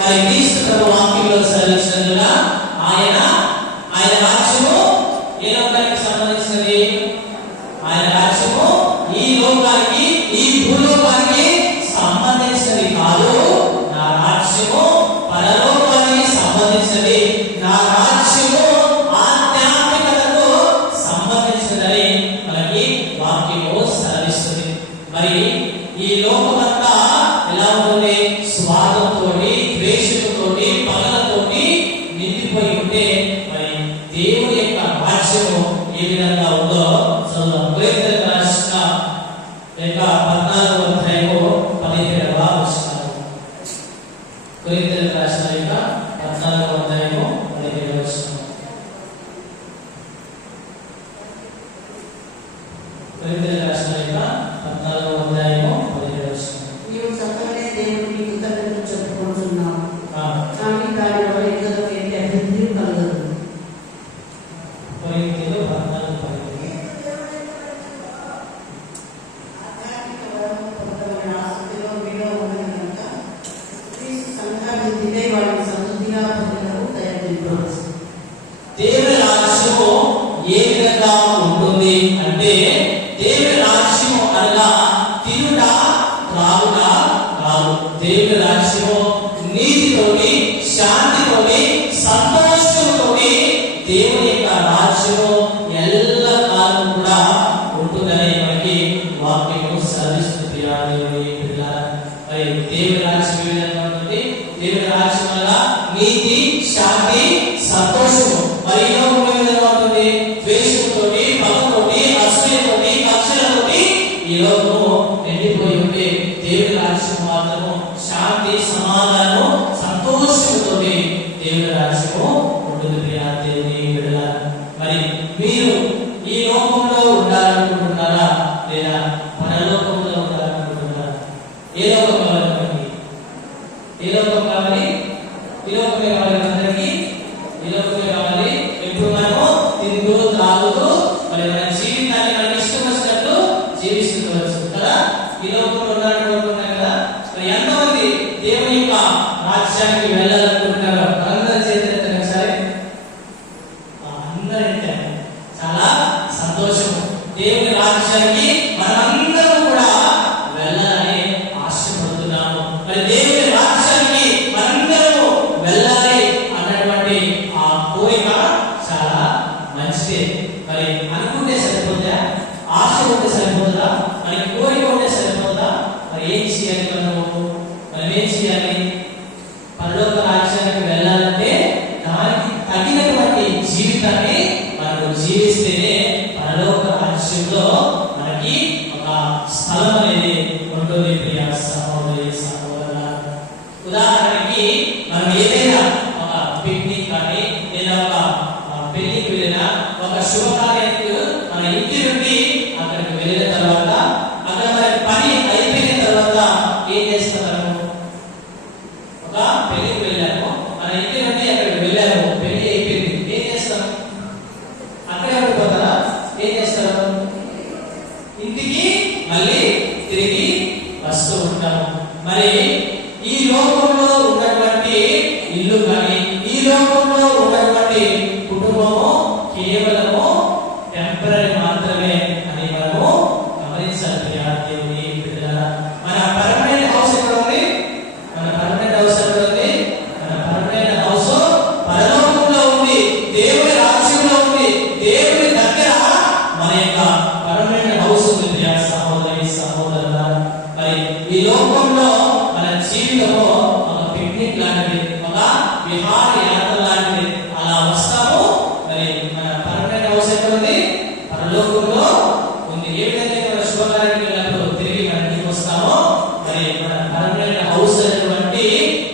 మరి క్రీస్తు ప్రభు వాక్యంలో సెలవిచ్చినట్లుగా ఆయన రాజ్యము ఏ లోకానికి సంబంధించినది? ఆయన రాజ్యము ఈ లోకానికి, ఈ భూలోకానికి సంబంధించినది కాదు. నా రాజ్యము పరలోకానికి సంబంధించినది. నా రాజ్యము ఆధ్యాత్మికతకు సంబంధించినది మనకు మరి ఈ లోకమంతా ఎలా ఉంటుంది? స్వార్థంతోటి, ద్వేషంతోటి, పగలతోటి నిండిపోయి ఉంటే మరి దేవుని యొక్క రాజ్యము ఏ విధంగా ఉందో చదువు. కొరింథీయులకు రాసిన లేక 14వ అధ్యాయము 17వ వచనం. కొరింథీయులకు రాసిన లేక 14వ అధ్యాయము 17వ వచనం. కొరింథీయులకు రాసిన లేక 14వ అధ్యాయము 17వ వచనం. నీవు చక్కగానే దేవునికి కృతజ్ఞతలు చెప్పుకుంటున్నావు, ఆ కానీ దాని వల్ల ఇతరులకు ఏంటి అభివృద్ధి కలగదు. కొరింథీయులు 14:17. ఆధ్యాత్మిక వరం పొందవలన ఆసక్తిలో మీలో ఉన్నది కనుక క్రీస్తు సంఘాభివృద్ధికై వారిని సమృద్ధిగా పొందలకు ప్రయత్నించవచ్చు. దేవుని రాజ్యము ఏ విధంగా ఉంటుంది అంటే, దేవుని రాజ్యము అనగా తినుట త్రాగుట కాదు. దేవుని రాజ్యము నీతితోటి, శాంతితోటి, సంతోషంతోటి దేవుని యొక్క రాజ్యము ఎల్లకాలం కూడా ఉంటుందని మనకి వాక్యము సెలవిస్తుంది. దేవుని పిల్లలారా, మరి దేవుని రాజ్యం ఏ విధంగా ఉంటుంది? దేవుని రాజ్యం అనగా నీతి, శాంతి, సంతోషము. మరి ఈ లోకం ఏ విధంగా ఉంటుంది? ద్వేషంతోటి, పగతోటి, అసూయతోటి, కక్షలతోటి ఈ లోకము నిండిపోయి ఉంటే దేవుని రాజ్యం మాత్రము శాంతి, సమాధానము, సంతోషముతోటి దేవుని రాజ్యము ఉంటుంది. ప్రియా దేవుని బిడ్డలారా, మరి మీరు ఈ లోకంలో ఉండాలనుకుంటున్నారా లేదా పరలోకంలో ఉండాలనుకుంటున్నారా? ఏ లోకం కావాలి మనకి? ఏ లోకం కావాలి? ఈ లోకమే కావాలి అందరికీ. ఈ లోకమే కావాలి. ఎప్పుడు మనము తింటూ త్రాగుతూ మరి మన జీవితాన్ని మనకి ఇష్టం వచ్చినట్టు జీవిస్తుండవచ్చు కదా. ఈ లోకంలో ఉండాలనుకుంటున్నాం కదా. మరి ఎంతమంది దేవుని యొక్క రాజ్యానికి వెళ్ళాలనుకుంటున్నారో అందరి చేతులెత్తండి ఒకసారి. అందరంటే చాలా సంతోషము. దేవుని రాజ్యానికి మనమందరం కూడా వెళ్ళాలని ఆశపడుతున్నాము. మరి దేవుని రాజ్యానికి మనందరము వెళ్ళాలి అన్నటువంటి ఆ కోరిక చాలా మంచిదే. మరి అనుకుంటే సరిపోతుందా? ఆశ ఉంటే సరిపోతుందా? మరి కోరిక ఉంటే సరిపోతుందా? మరి ఏం చేయాలి? మనం ఏం చేయాలి? పరలోక రాజ్యానికి వెళ్ళాలంటే దానికి తగినటువంటి జీవితాన్ని మనం జీవిస్తేనే పరలోక రాజ్యంలో మనకి ఒక స్థలం అనేది ఉంటుంది. ప్రియ సహోదరి సహోదరులారా, ఉదాహరణకి మనం ఏదైనా ఒక పిక్నిక్ కానీ లేదా ఒక పెళ్లికి వెళ్ళినా, ఒక శుభకార్యానికి మన ఇంటి నుండి అక్కడికి వెళ్ళిన తర్వాత అక్కడ మన పని అయిపోయిన తర్వాత ఏం చేస్తాము? ఒక పెళ్లికి వెళ్ళాము, మన ఇంటి నుండి అక్కడికి వెళ్ళాము, పెళ్లి అయిపోయింది, ఏం చేస్తాం? అక్కడే ఉండిపోతారా? ఏం చేస్తారు? ఇంటికి మళ్ళీ తిరిగి వస్తూ ఉంటాము. మరి ఈ లోకంలో ఉన్నటువంటి ఇల్లు కానీ, ఈ లోకంలో ఉన్నటువంటి కుటుంబము కేవలము టెంపరరీ మాత్రమే అని మనము గమనించాలి. దేవుని బిడ్డలారా, మన పర్మనెంట్ హౌస్ ఎక్కడ ఉంది? మన పర్మనెంట్ హౌస్ ఎక్కడ ఉంది? మన పర్మనెంట్ హౌస్ పరలోకంలో ఉంది, దేవుని రాజ్యంలో ఉంది. దేవుని దగ్గర మన యొక్క పర్మనెంట్ హౌస్ ఉంది. ప్రియ సహోదరి సహోదరులారా, మరి ఈ లోకంలో మన జీవితము ఒక పిక్నిక్ లాంటిది, ఒక విహార యాత్ర లాంటిది. అలా వస్తాము. మరి మన పర్మనెంట్ హౌస్ ఎక్కడ ఉంది? పరలోకంలో ఉంది. ఏ విధంగా మన శుభకార్యానికి వెళ్ళినప్పుడు తిరిగి మన ఇంటికి వస్తామో, మరి మన పర్మనెంట్ హౌస్ అనేటువంటి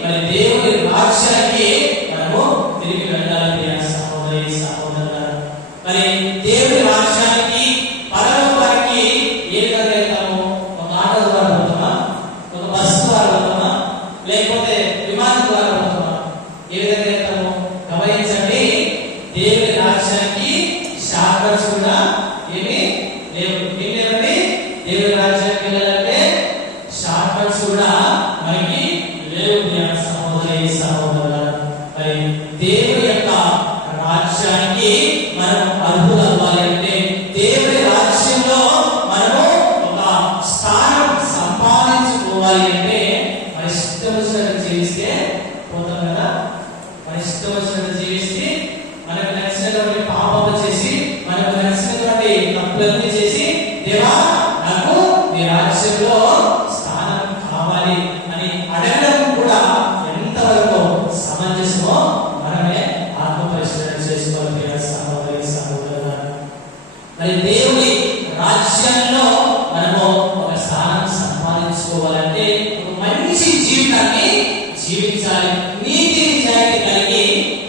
మరి దేవుని రాజ్యానికి మనము తిరిగి వెళ్ళాలి. ప్రియ సహోదరి సహోదరులారా, మరి దేవుని రాజ్యానికి పరలోకానికి ఏ విధంగా వెళ్తాము? ఒక ఆటో ద్వారా పోతామా? ఒక బస్సు ద్వారా పోతామా? లేకపోతే విమానం ద్వారా పోతామా? ఏ విధంగా వెళ్తాము? గమనించండి. దేవుని రాజ్యానికి షార్ట్ కట్స్ కూడా ఏమి లేవు. ఏం లేవండి? దేవుని రాజ్యానికి వెళ్ళాలంటే షార్ట్ కట్స్ కూడా మనకి లేవు. ప్రియ సహోదరి సహోదరులారా, మరి దేవుని యొక్క రాజ్యానికి మనం అర్హులు అవ్వాలి అంటే, దేవుని రాజ్యంలో మనము ఒక స్థానం సంపాదించుకోవాలి అంటే మన ఇష్టం వచ్చినట్టు జీవిస్తే పోతాం కదా. మన ఇష్టం వచ్చినట్టు జీవిస్తే మనకు నచ్చినటువంటి పాపము చేసి, మనకు నచ్చినటువంటి తప్పులన్నీ చేసి, దేవా నాకు నీ రాజ్యంలో రాజ్యంలో మనము ఒక స్థానం సంపాదించుకోవాలంటే ఒక మంచి జీవితాన్ని జీవించాలి, నీతి నిజాయితీ కలిగి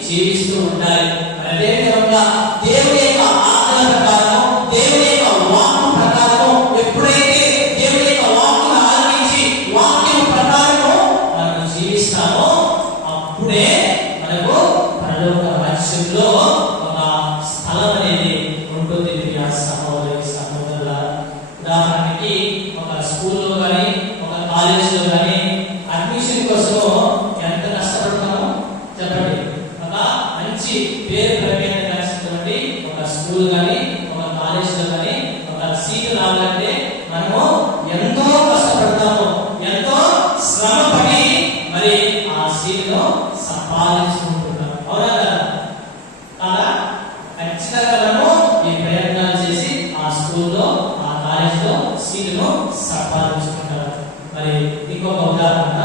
జీవిస్తూ ఉండాలి. అదే విధంగా దేవుని యొక్క ఆజ్ఞల ప్రకారం, దేవుని యొక్క వాక్కు ప్రకారం ఎప్పుడైతే దేవుని యొక్క వాక్కును ఆలకించి వాక్యం ప్రకారం మనం జీవిస్తామో అప్పుడే మనకు పరలోక రాజ్యంలో ఒక స్థలం అనేది ఉంటుంది. సహోదరి సహోదరులారా, ఉదాహరణకి ఒక స్కూల్లో కానీ ఒక కాలేజీలో కానీ అడ్మిషన్ కోసం ఎంత కష్టపడతామో చెప్పండి. ఒక మంచి పేరు ప్రఖ్యాతి ఒక స్కూల్ కానీ ఒక కాలేజీలో కానీ ఒక సీటు రావాలంటే మనము ఎంతో కష్టపడతాము, ఎంతో శ్రమపడి మరి ఆ సీటును సంపాదించుకుంటున్నాం. అవునా కదా? కాదా? ఖచ్చితంగా మనము ఈ ప్రయత్నాలు చేసి ఆ స్కూల్లో ఆ కాలేజీలో సీటును సంపాదించుకుంటారు. మరి ఇంకొక ఉదాహరణ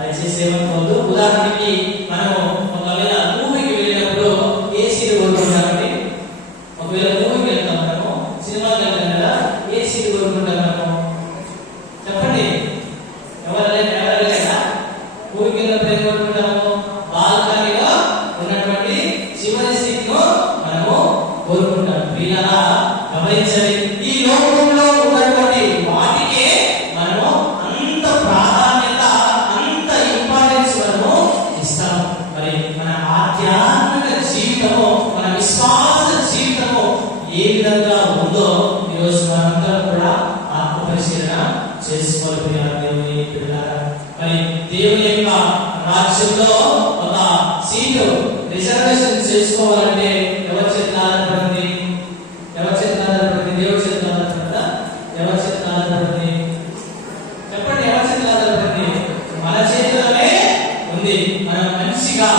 దయచేసి ఏమనుకోవద్దు. ఉదాహరణకి మనము ఒకవేళ మూవీకి వెళ్ళినప్పుడు ఏ సీటు కోరుకుంటామండి? ఒకవేళ మూవీకి వెళ్తాం, మనము సినిమాకి వెళ్తాం కదా, ఏ సీటు కోరుకుంటాం మనము? చెప్పండి. ఎవరైనా మూవీకి వెళ్ళినప్పుడు ఏం కోరుకుంటాము? బాల్కనీలో ఉన్నటువంటి చివరి సీట్ను మనము కోరుకుంటాం. వీళ్ళ గమనించండి, ఈ లోకంలో ఉన్నటువంటి వాటికే మనము అంత ప్రాధాన్యత, అంత ఇంపార్టెన్స్ మనము ఇస్తాము. మరి మన ఆధ్యాత్మిక జీవితము, మన విశ్వాస జీవితము ఏ విధంగా ఉందో ఈరోజు మనందరం కూడా ఆత్మ పరిశీలన చేసుకోవాలి. దేవుని పిల్లలారా, మరి దేవుని యొక్క రాజ్యంలో ఒక సీటు రిజర్వేషన్ చేసుకోవాలంటే ఎవరి చేత ఆధారపడింది? ఎవరి చేత ఆధారపడింది? దేవుడి చేత ఆధారపడిందా? ఎవరి చేత ఆధారపడింది? చెప్పండి. ఎవరి చేత ఆధారపడింది? మన చేతిలోనే ఉంది. మనం మంచిగా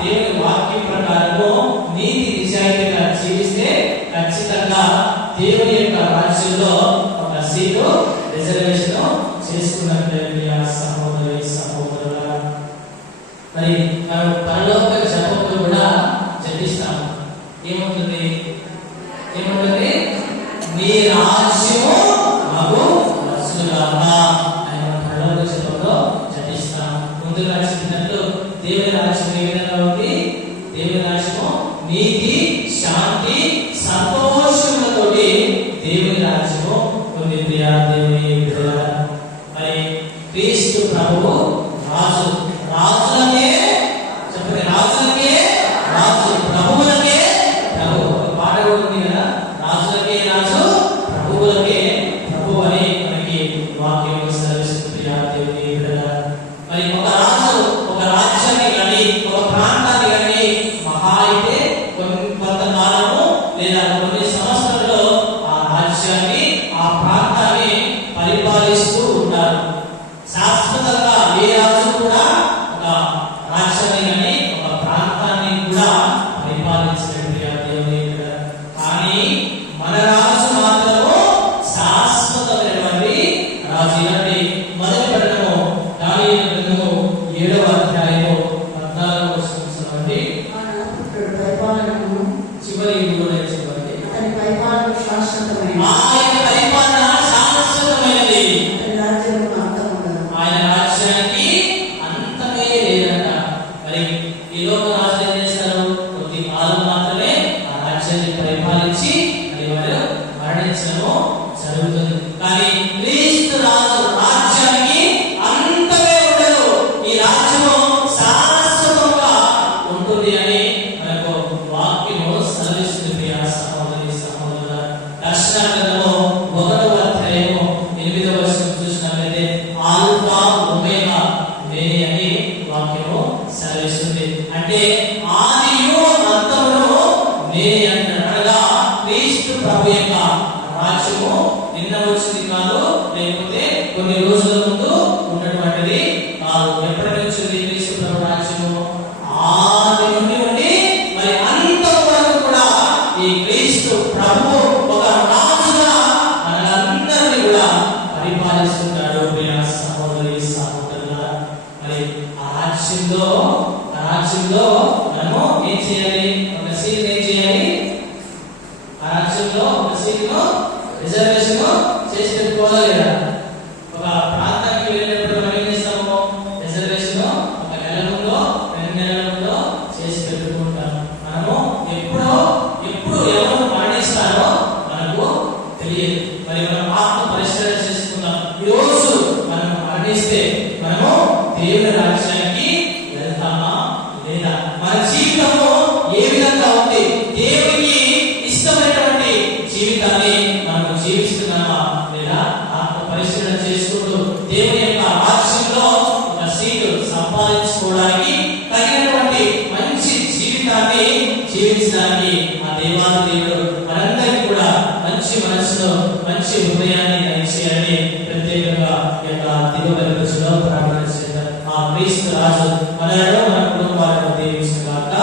దేవుని వాక్యం ప్రకారము నీతి నిజాయితీగా జీవిస్తే ఖచ్చితంగా దేవుని యొక్క రాజ్యంలో ఒక సీటు రిజర్వేషన్ చేసుకున్నట్లే సహోదరి సహోదరులారా. మరి మనం పరలోక జపములు కూడా జపిస్తాము. ఏముంటుంది? నీ రాజ్యము మాకు వచ్చుగాక అని మనం పరలోక జపంలో జపిస్తాము. ముందుగా చెప్పినట్లు దేవుని రాజ్యం ఏ విధంగా ఉంది? దేవుని రాజ్యము నీతి, శాంతి, సంతోషములతోటి దేవుని రాజ్యము ఉంది. ప్రియా దేవుని బిడ్డలారా, మరి క్రీస్తు ప్రభువు రాజు, రాజులకే చెప్పండి, రాజులకే రాజు, ప్రభువులకే ప్రభు. పాట కూడా ఉంది కదా, రాజులకే రాజు, ప్రభువులకే ప్రభు అని మనకి వాక్యం సెలవిస్తుంది. ప్రియా దేవుని బిడ్డలారా, మరి ఒక రాజు ఒక రాజ్యాన్ని కానీ ఒక ప్రాంతాన్ని కానీ మహా అయితే కొంతకాలము లేదా కొన్ని సంవత్సరాల్లో ఆ రాజ్యాన్ని ఆ ప్రాంతాన్ని పరిపాలిస్తూ ఉంటారు. శాశ్వతంగా ఏ రాజు కూడా ఒక రాజ్యాన్ని కానీ ఒక ప్రాంతాన్ని కూడా పరిపాలించలేడు. కానీ మన రాజు మాత్రము శాశ్వతమైనటువంటి రాజు. ఇలాంటి మొదటి పట్టణము దానియేలు గ్రంథము 7వ అధ్యాయము 14వ వచనం అండి. చివరి పరిపాలన శాశ్వతమైనది. ఆయన రాజ్యానికి అంతమే లేదంట. మరి ఈ లోక రాజులు ఏం చేస్తారు? కొద్ది కాలం మాత్రమే ఆ రాజ్యాన్ని పరిపాలించి మరి వారు మరణించడము జరుగుతుంది. కానీ క్రీస్తు రాజు రాజ్యానికి అంతమే ఉండదు. ఈ రాజ్యము శాశ్వతంగా ఉంటుంది అని మనకు వాక్యము సెలవిస్తుంది. ప్రియా సహోదరి సహోదరులారా, దర్శన గ్రంథము 1వ అధ్యాయము 8వ వచనం చూసినట్లయితే ఆల్ఫా ఒమేగా నేనే అని వాక్యము సెలవిస్తుంది. అంటే ఆదియు అంతమును నేనే అనగా క్రీస్తు ప్రభు యొక్క రాజ్యము నిన్న వచ్చింది కాదు, లేకపోతే కొన్ని రోజుల ముందు ఉన్నటువంటిది కాదు. ఎప్పటి నుంచి వచ్చింది క్రీస్తు ప్రభు రాజ్యము? ఆది నుండి ఉండి మరి అంతం వరకు కూడా ఈ క్రీస్తు ప్రభు ఒక రాజుగా మనందరినీ కూడా పరిపాలిస్తున్నాడు. ప్రియా సహోదరి సహోదరులారా, మరి ఆ రాజ్యంలో మనము ఏం చేయాలి? ఒక సీట్ ఏం చేయాలి? ఆ రాజ్యంలో ఒక సీట్ను రిజర్వేషన్ చేసి పెట్టుకోవాలా లేదా? ఒక ప్రాంతానికి వెళ్ళినప్పుడు మనం ఏం చేస్తాము? రిజర్వేషన్ ఒక నెల ముందో 2 నెలల ముందో చేసి పెట్టుకుంటాం. మనము ఎప్పుడు ఎవరు మరణిస్తారో మనకు తెలియదు. మరి మనం ఆత్మ పరిశీలన చేసుకుందాం. ఈ రోజు మనం మరణిస్తే మనము దేవుని రాజ్యానికి వెళ్తామా లేదా? మన జీవితము ఏ విధంగా ఉంది? దేవునికి ఇష్టమైనటువంటి జీవితాన్ని మనం జీవిస్తున్నామా లేదా? ఆత్మ పరిశీలన చేసుకుంటూ దేవుని యొక్క రాజ్యంలో ఒక సీటు సంపాదించుకోవడానికి తగినటువంటి మంచి జీవితాన్ని జీవించడానికి ఆ దేవాది దేవుడు మనందరికీ కూడా మంచి మనసులో మంచి హృదయాన్ని దయచేయాలని ప్రత్యేకంగా ఈ యొక్క దిగుబడి రోజులో ప్రార్థన చేద్దాం. ఆ క్రీస్తు రాజు మనలో మన కుటుంబాలను దీవించుగాక.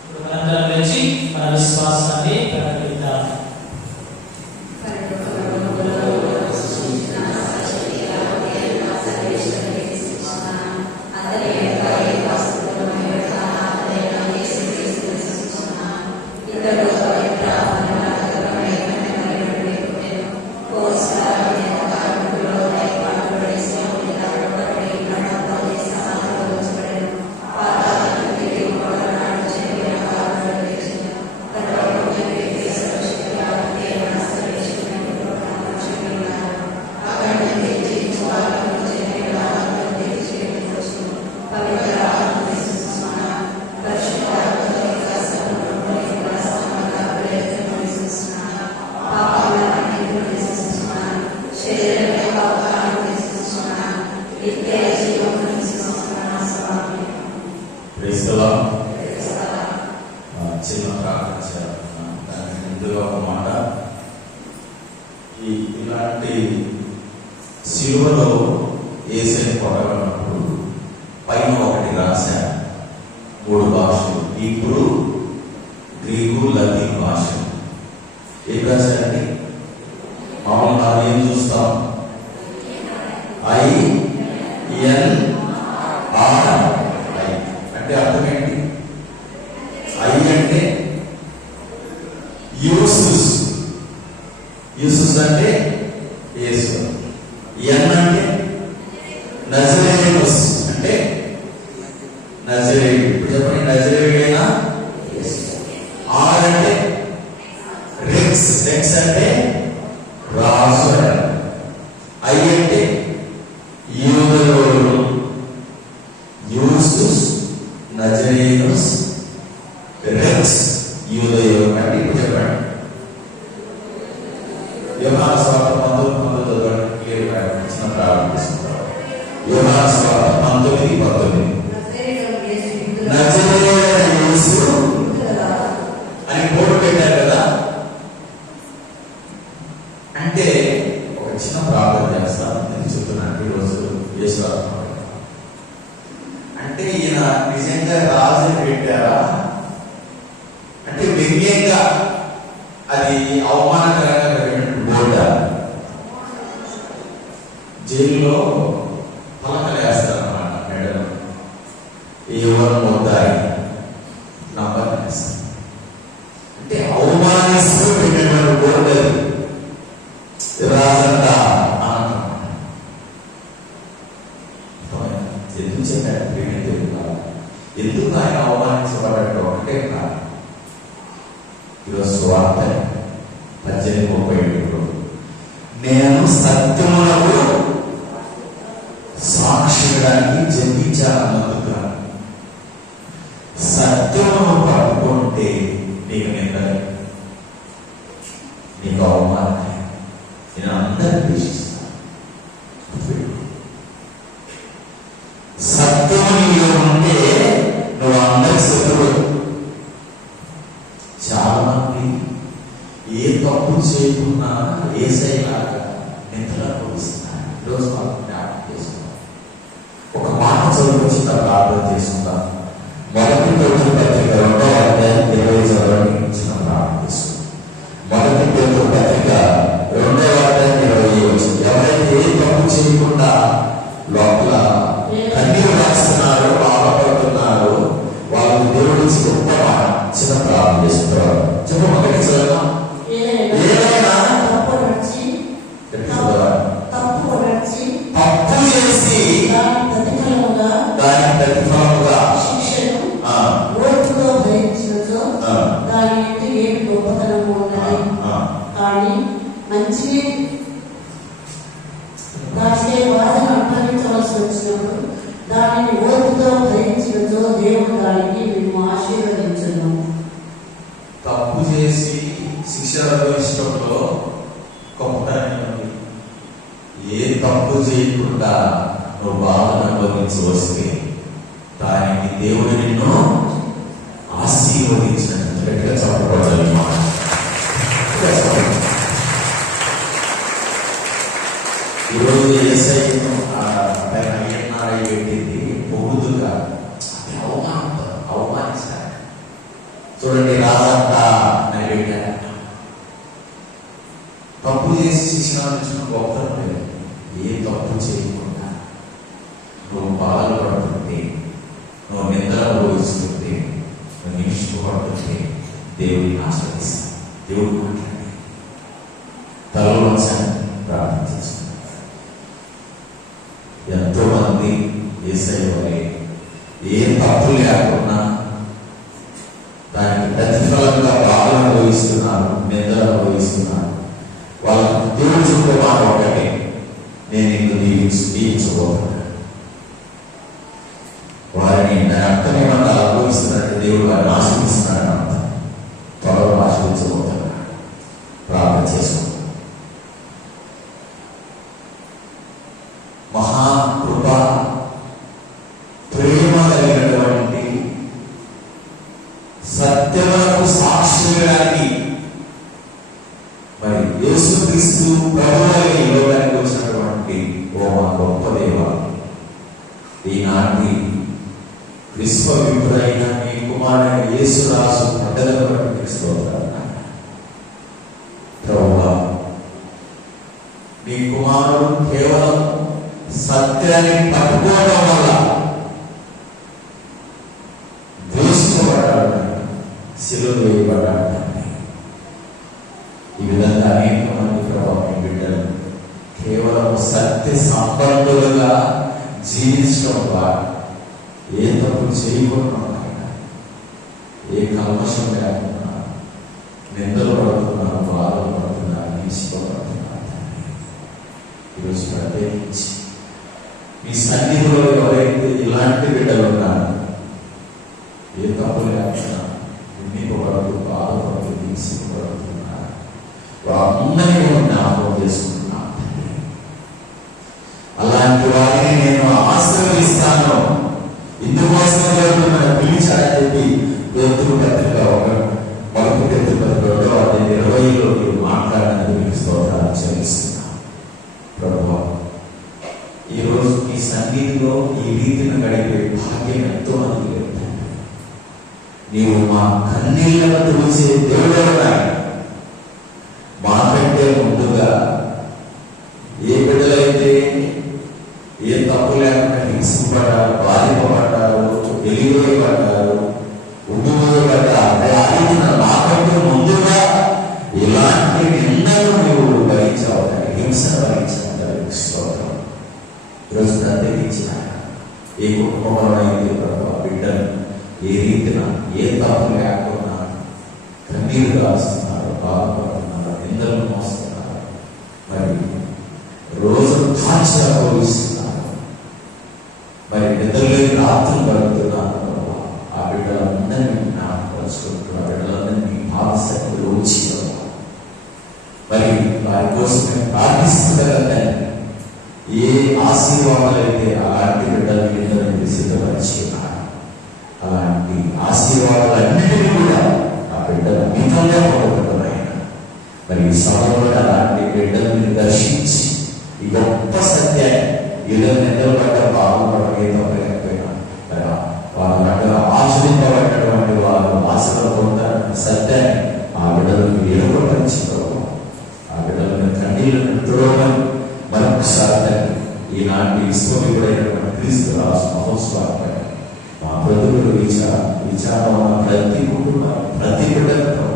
ఇప్పుడు మనందరం లేచి మన విశ్వాసాన్ని ప్రకటిద్దాం. చిన్న ప్రార్థన చేయాలనుకున్నాను. దానికి ముందుగా ఒక మాట, ఇలాంటి సిలువలో యేసుని కొట్టగలప్పుడు పైన ఒకటి రాశారు, 3 భాషలు, ఇప్పుడు గ్రీకు లతీన్ భాష. ఏం రాశారండి? మామూలుగా ఏం చూస్తాం? INRI అంటే అర్థం ఏంటి? ఐ అంటే యూసుస్ అంటే యేసు. ఎన్ అంటే నజరేయుస్ అంటే నజరేయుడు. ఇప్పుడు చెప్పండి, నజరేయుడైనా యేసు. ఆర్ అంటే రెక్స్ అంటే రాజు. ఐ అంటే యూదయోడు, యూసుస్, నజరేయుస్, రెక్స్, యూదయోడు అంటే ఇప్పుడు చెప్పండి. యోహాను సువార్త 19:19 క్లియర్గా ఇచ్చిన ప్రారంభిస్తున్నారు. యోహాను సువార్త 19:19 నజరేయుడైన యేసు అని బోర్డు పెట్టారు కదా. అంటే ఒక చిన్న ప్రార్థన చేస్తాను. నేను చెప్తున్నాను ఈరోజు యేసు అంటే ఈయన నిజంగా రాజు పెట్టారా అంటే వ్యంగ్యంగా అది అవమానకరంగా బోర్డా? జైల్లో పలకలు వేస్తారన్నమాట మేడం, ఎవరు మోద్దాయి నంబర్ వేస్తారు. అంటే అవమానిస్తూ పెట్టినటువంటి బోర్డు అది. రాజంట ఎందుకు చెప్పాడు? ఎందుకు ఆయన అవమానించబడ్డాడు? ఒకటే కాదు. ఈరోజు సువార్త 18:37 నేను సత్యములకు సాక్షిడానికి జన్మించాలన్నందుకు సత్యమును పట్టుకుంటే నీకు నింద, నీకు అవమానం. నేను అందరినీ ద్వేషిస్తాను. సత్యము నీలో ఉంటే నువ్వు అందరి శత్రువు. చాలా మంది ఏ తప్పు చేయకున్నా ఏసైలాగా నిద్రలో పోయిస్తున్నారు. ఈరోజు మనం జ్ఞాపకం చేసుకుందాం. ఒక మాట చదువుకొచ్చిన ప్రార్థన చేసుకుందాం. 1 పేతురు పత్రిక 2వ అధ్యాయం 20 చదవని ఇచ్చిన ప్రార్థన చేసుకుందాం. 1 పేతురు పత్రిక 2వ అధ్యాయం 20 ఎవరైతే ఏ తప్పు చేయకుండా లోపల కన్నీరు రాస్తున్నారు, బాధపడుతున్నారు, వాళ్ళకి దేవుడు గొప్ప చిన్న ప్రార్థన చేస్తున్నారు. చెప్పు, మొదటి చదువు. ఏదైనా మంచి దానికే బాధను అనుభవించవలసి వచ్చినప్పుడు దానిని ఓర్పుతో భరించినతో దేవుడు దానికి మేము ఆశీర్వదించున్నాము. తప్పు చేసి శిక్ష అనుభవించడంలో గొప్పతనం ఉంది. ఏ తప్పు చేయకుండా నువ్వు బాధను అనుభవించి వస్తే దానికి దేవుడు నిన్ను ఆశీర్వదించినట్టు గట్టిగా చెప్పబడాలి. ఈరోజు యేసయ్యను పెట్టింది పొగుదుగా, అది అవమానిస్తారు. చూడండి, రాజంట అని పెట్టారు. తప్పు చేసి శిక్షణ అందించిన గొప్పతనం లేదు. ఏ తప్పు చేయకుండా నువ్వు బాధలు పడుతుంటే, నువ్వు నిద్ర అనుభవిస్తుంటే, నువ్వు నిమిషపడుతుంటే దేవుడిని ఆశ్రయిస్తాను. దేవుడు మాట్లాడి తలలో ప్రార్థన చేస్తున్నాను. ఎంతో మంది యేసయ్య వలె ఏ తప్పు లేకుండా దానికి ప్రతిఫలంగా బాధలు అనుభవిస్తున్నారు, నిద్ర అనుభవిస్తున్నారు. వాళ్ళకి దేవుడు చెప్పే మాట ఒకటి, నేను ఇందు దీవించబోతున్నాను. వారిని దాని అర్థం ఏమన్నా అనుభవిస్తున్నారంటే దేవుడు వారిని ఆశ్రయిస్తున్నాడని అర్థం. త్వరలో ఆశ్రయించబోతున్నాడు. ప్రార్థన చేసుకుంటాం. మహాకృప ప్రేమ కలిగినటువంటి సత్యములకు సాక్షులకి మరి యేసుక్రీస్తు ప్రభువై ఈ లోకానికి వచ్చినటువంటి ఓ మా గొప్ప దేవ, ఈనాటి విశ్వవిభుడైన మీ కుమారుడైన యేసురాజు పండుగను బట్టి స్తోత్రాలు. ప్రభువా, మీ కుమారుడు కేవలం సత్యాన్ని పట్టుకోవడం వల్ల ద్వేషించబడ్డాడు, శిలువ వేయబడ్డాడు. ఈ విధంగా అనేక మంది ప్రభావం బిడ్డలు కేవలం సత్య సంబంధులుగా జీవించడం ద్వారా ఏ తప్పు చేయకుండా, ఏ కల్మషం లేకుండా నిందలు పడుతున్నారు, బాధలు పడుతున్నారు, నిలిచిపోబడుతున్నారు. ఈరోజు ప్రత్యేకించి మీ సన్నిధిలో ఎవరైతే ఇలాంటి బిడ్డలు ఉన్నారు, ఏ తప్పు లేకుండా నిందింపబడుతూ బాధపడుతూ తీసుకోబడుతున్నారు, వారందరినీ జ్ఞాపకం చేసుకుంటున్నాను. అలాంటి వారిని నేను ఆశీర్వదిస్తాను. ఇందుకోసం పిలిచాడని చెప్పి పేతురు పత్రిక మొదటి పేతురు పత్రికలో 20లో మాట్లాడినందుకు మీకు స్తోత్రాలు చెల్లిస్తున్నాను. ప్రభువా, ఈరోజు ఈ సన్నిధిలో ఈ రీతిని గడిపే భాగ్యం ఎంతో మంది లేదు. నీవు మా కన్నీళ్లను తుడిచే దేవుడెవరా? మాకంటే ముందుగా ఏ బిడ్డలైతే ఏ తప్పు లేకుండా హింసింపడ్డారు, బాధింపబడ్డారు, వెలివేయబడ్డారు, ఉద్యోగపడ్డారు, నాకంటే ముందుగా ఇలాంటి నిందలు నీవు భరించావు, హింసను భరించావు. స్తోత్రం. ఈరోజు ప్రత్యేకించిన ఏ కుటుంబంలో అయితే బిడ్డలు ఏ రీతిన ఏ తప్పు లేకుండా కన్నీరు కాస్తున్నారు, బాధపడుతున్నారు, నిందలు మోస్తున్నారు, మరి రోజు టార్చర్ అనుభవిస్తున్నారు, మరి నిద్రలేని రాత్రులు గడుపుతున్నారు. ఆ బిడ్డలందరినీ జ్ఞాపకం, బిడ్డలందరినీ భావశక్తులు వచ్చి మరి వారి కోసం మేము ప్రార్థిస్తుండగా ఏ ఆశీర్వాదాలు అయితే అలాంటి బిడ్డల మీద సిద్ధపరిచిన్నారు, అలాంటి ఆశీర్వాదాలన్నిటినీ కూడా ఆ బిడ్డల మితంగా పొందుతున్నాయన. మరి ఈ సమయంలో అలాంటి బిడ్డలను దర్శించి ఈ గొప్ప సత్యాన్ని ఇళ్ళ నిద్రపడ్డ బాగుపడకపోయినా వాళ్ళ దగ్గర ఆశ్రయింపబడినటువంటి వారు ఆశలో పొందాలని సత్యాన్ని ఆ బిడ్డలకు ఏర్పడించుకోవడం, ఆ బిడ్డలను కన్నీళ్లను తుడవడం మరొకసారి ఈనాటి విశ్వవిపుడైనటువంటి క్రీస్తు రాజు మహోత్సవాలపై మా బ్రతుకులు విచారం ఉన్న ప్రతి కుటుంబం, ప్రతి బిడ్డలతో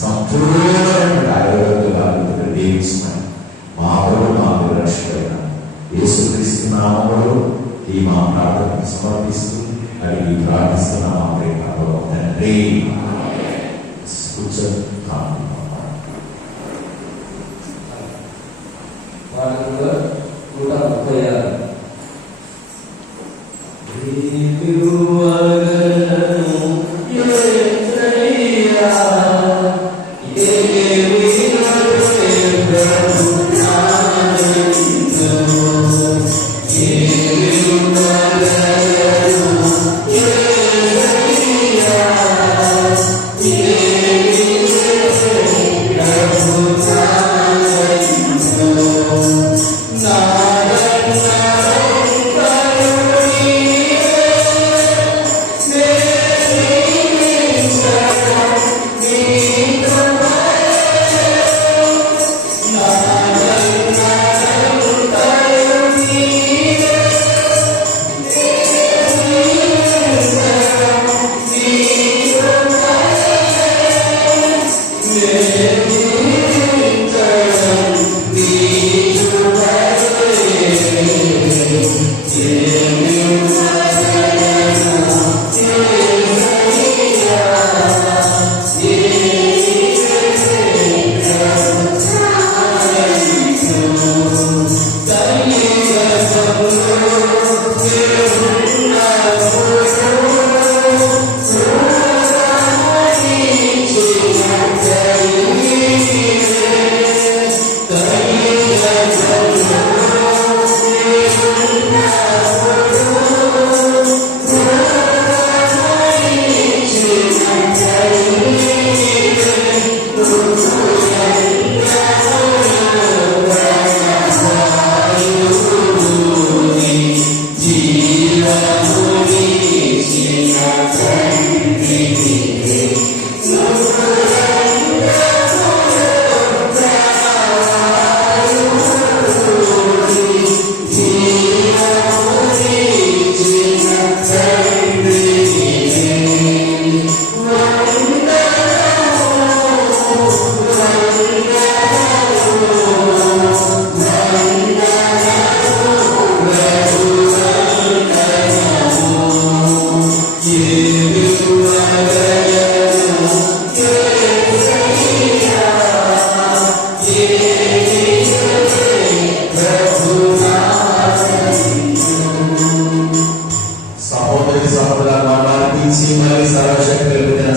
సంపూర్ణమైనటువంటి ఆరోగ్యాలు దీవించమని మా ప్రభు మా రక్షకుడైన యేసుక్రీస్తు నామములో ఈ మా ప్రార్థన సమర్పిస్తూ అడిగి ప్రార్థిస్తున్నా మా ప్రేమ తండ్రి. పాట కూడా 136.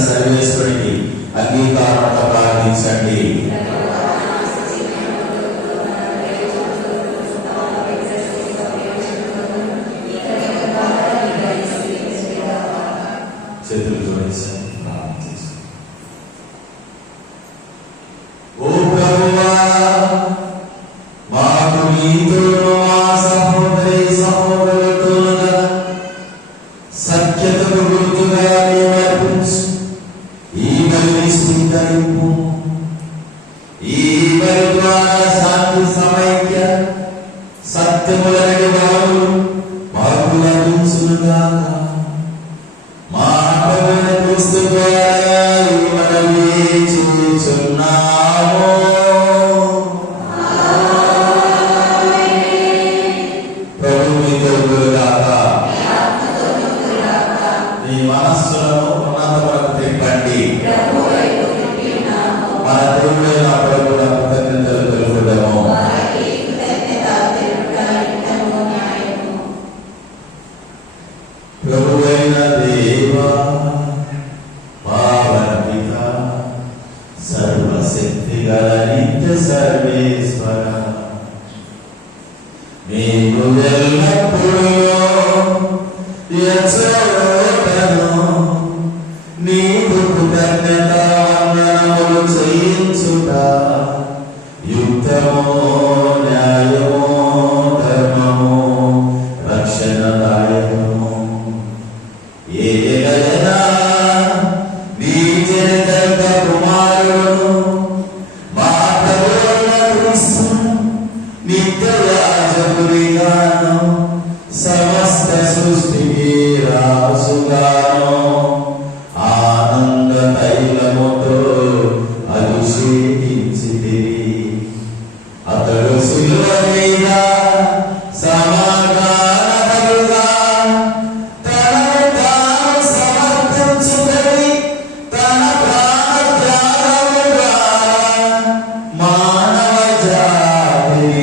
సర్వేశ్వరుడికి అంగీకారం ప్రార్థించండి. చేతులు జోడించండి, ప్రార్థించండి. ఓ ప్రభువా, మాకు నీతోను మా సహోదరి సహోదరులతోనుగా సఖ్యతను గుర్తుగా నీవర్పించు. ఈ బలిని స్వీకరింపు. ఈ బలి ద్వారా శాంతి సమైక్య సత్యములైన వారు మాకు లభించునుగాక. మా ప్రభువైన క్రీస్తు ద్వారా ఈ మనవి చేయుచున్నాము. ప్రభు మీతో ఉండుగాక. మీ మనస్సులను ఉన్నతములకు తిప్పండి. మన దేవుడైన ప్రభువుల కృతజ్ఞతలు తెలుపుదాము. ప్రభువైన దేవా, పావన పిత, సర్వశక్తి గల నిత్య సర్వేశ్వర, మేము ఎల్లప్పుడూ ఎచ్చటను నీకు కృతజ్ఞత వందనములు చేయించుట యుక్తమో న్యాయమో ధర్మమో రక్షణదాయకమో. ఏలయనా నీ జనిత కుమారుడు మా ప్రభువైన క్రీస్తు నిత్య రాజగురిగాను సమస్త సృష్టికి రాసుగాను ఆనంద తైలముతో అభిషేకించితివి. అతడు శిలువ మీద సమాధానముగా తనను తాను సమర్పించుకొని తన ప్రాణత్యాగము ద్వారా మానవ జాతిని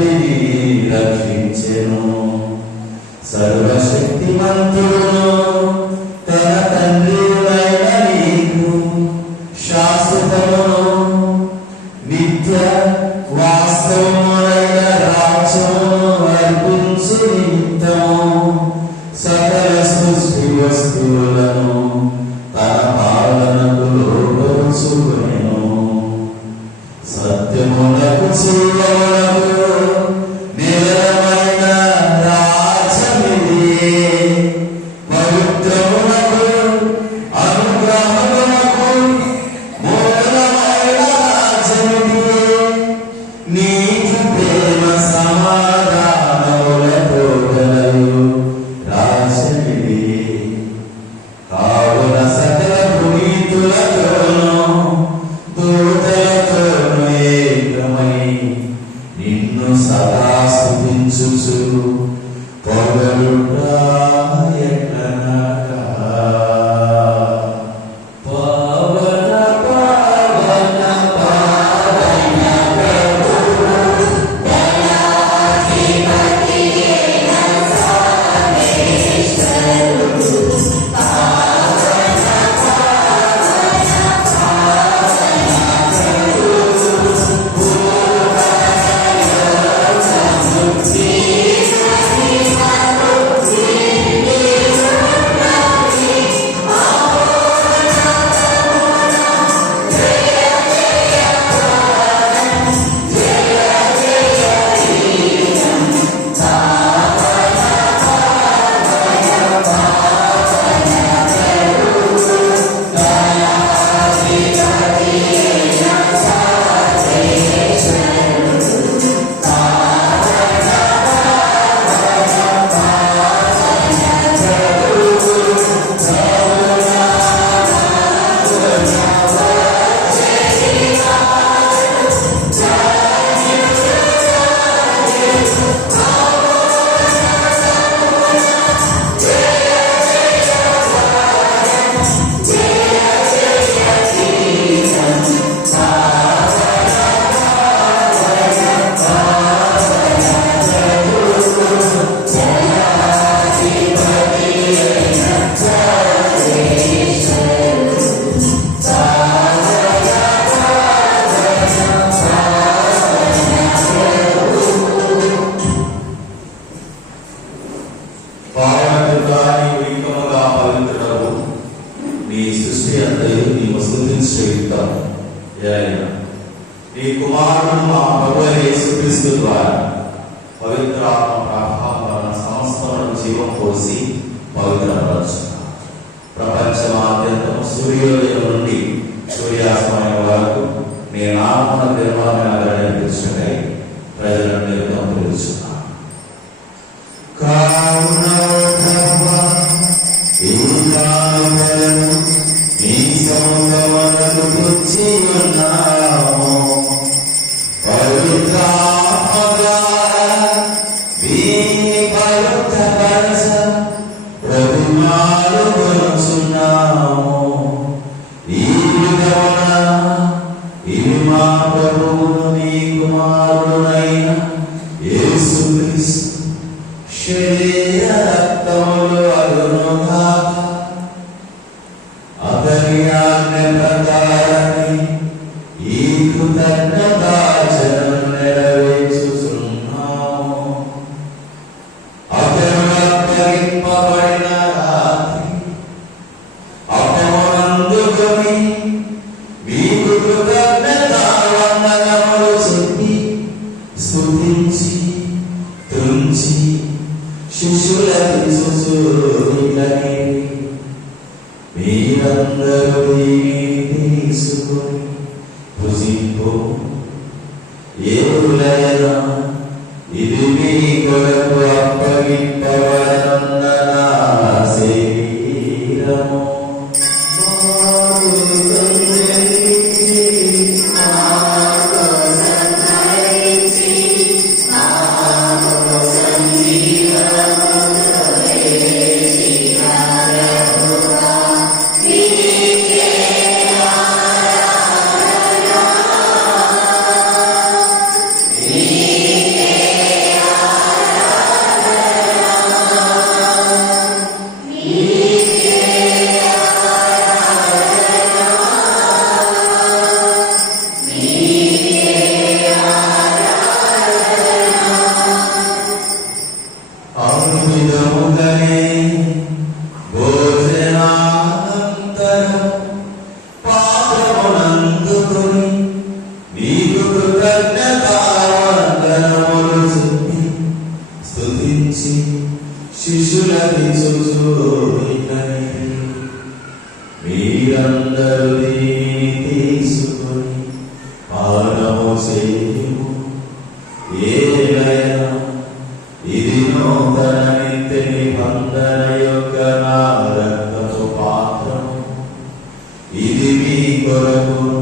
తండ్రిని రక్షించెను. సర్వశక్తిమంతుడును తన తండ్రినైన నీకు శాశ్వతమును నిత్య వాస్తవమైన రాజ్యమును అర్పించు నిమిత్తము సకల సృష్టి వస్తువులను తన పాలనకు లోపరుచుకొనెను. సత్యములకు శీలములకు నిలయమైన రాజ్యమిదే. పవిత్రములకు అనుగ్రహములకు మూలమైన రాజ్యమిదే. నీతి ప్రేమ సమాధానములతో గలయు రాజ్యమిదే. కావున సకల పునీతులతోనూ దూతలతోనూ ఏకమై నిన్ను సదా స్తుతించుచు పొగడుట ఎట్లనగా. పవన పవన పావన పావనుడుగా నీవు ఏకముగా పవిత్రుడవు. నీ సృష్టి అంతయు నీవు స్తుతించుయుక్తము. ఏలైనా నీ కుమారుడు మా ప్రభువైన యేసుక్రీస్తు ద్వారా పవిత్రాత్మ ప్రభావం వలన సమస్తమును జీవం పోసి పవిత్రపరచున్నాడు. ప్రపంచమాద్యంతము సూర్యోదయం నుండి సూర్యాస్తమయం వరకు నీ నామమున నిర్మాణమైన నడిపించుటకై ప్రజలను నిర్ణయం తెలుసున్నాను. కావున ప్రభువా, ఈ కాలములను నీ సముఖమునకు తెచ్చి ఉన్నాము. పవిత్రాత్మ ద్వారా వీరిని పవిత్రపరచ బ్రతిమాలుకొనుచున్నాము. ఈ విధమున ఇవి మా ప్రభువును నీ కుమారుడైన యేసుక్రీస్తు శరీర రక్తములు అగునుగాక. అతని ఆజ్ఞ ప్రకారమే ఈ కృతజ్ఞతార్చనను నెరవేర్చుచున్నాము. అతను అప్పగింపబడిన రాత్రి అపమందుకొని మీకు కృతజ్ఞతావందనములు చెప్పి స్తుతించి తుంచి శిష్యులకు ఇట్లని, మీరందరూ దీనిని తీసుకొని భుజింపు. ఏలైనా ఇది మీ కొరకు అప్పగింపబడనున్న నా శరీరము. Yeah. కృతజ్ఞతావందనములు చెప్పి స్తుతించి శిష్యులకి మీరందరూ దీనిని తీసుకొని పానము చేయుము. ఏలైనా ఇది నూతన నిత్య నిబంధన యొక్క నా రక్తపు పాత్రము. ఇది మీ కొరకును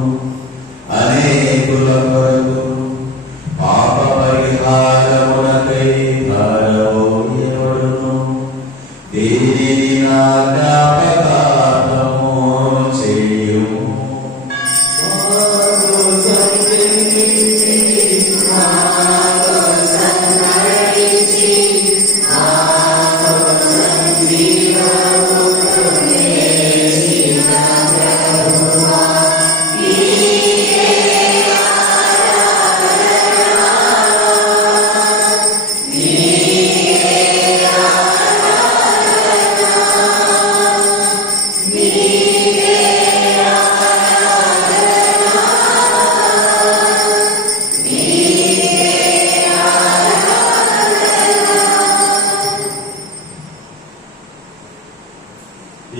అనేకుల కొరకును పాప పరిహారమునకై ధారవోయబడును. దీనిని నా జ్ఞాపకార్థము చేయుము.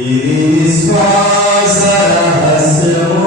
ఇది విశ్వాస రహస్యము.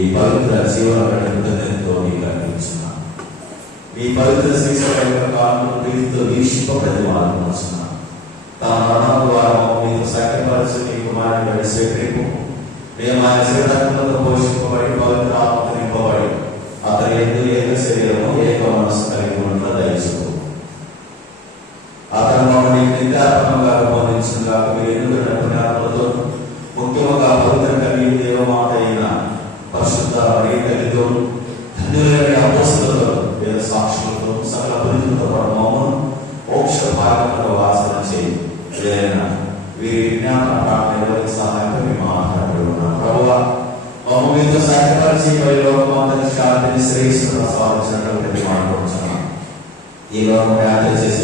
ఈ పవిత్ర జీవనతో మీకు అందించున్నాను. ఈ పవిత్ర శ్రీశ్వర కాలంలో ప్రీతితో వీక్షింపబడి వాడుతున్నాను. తన మరణం ద్వారా మీతో సాక్ష్యపరచు మీ కుమారుని స్వీకరింపు. మేము ఆయన శరీరంతో పోషింపబడి పవిత్ర ఆత్మతో నింపబడి అతని ఎందు ఏక శరీరము ఏక మనస్సు కలిగి ఉన్న దయచు. అతను మమ్మల్ని నిత్యాత్మగా రూపొందించిన మీరు ఎన్నుకున్న పుణ్యాత్మతో ముఖ్యముగా పవిత్ర కలిగి దేవమాత అయిన పరిశుద్ధ తల్లితో ధన్యులైన అపోస్తలులతో వేద సాక్షులతో సకల పురుషులతో పాటు మమ్మల్ని మోక్ష భాగంలో వాసన చేయి. వీరి విజ్ఞాపన ప్రార్థన ఎవరికి సహాయంగా మేము ఆధారపడి ఉన్నాం. ప్రభువా మమ్మ మీతో సాధ్యపరిచి లోకమంతటి శాంతిని శ్రేయస్సును ప్రసాదించినటువంటి మాట్లాడుతున్నాం. ఈ లోకం వ్యాఖ్య చేసి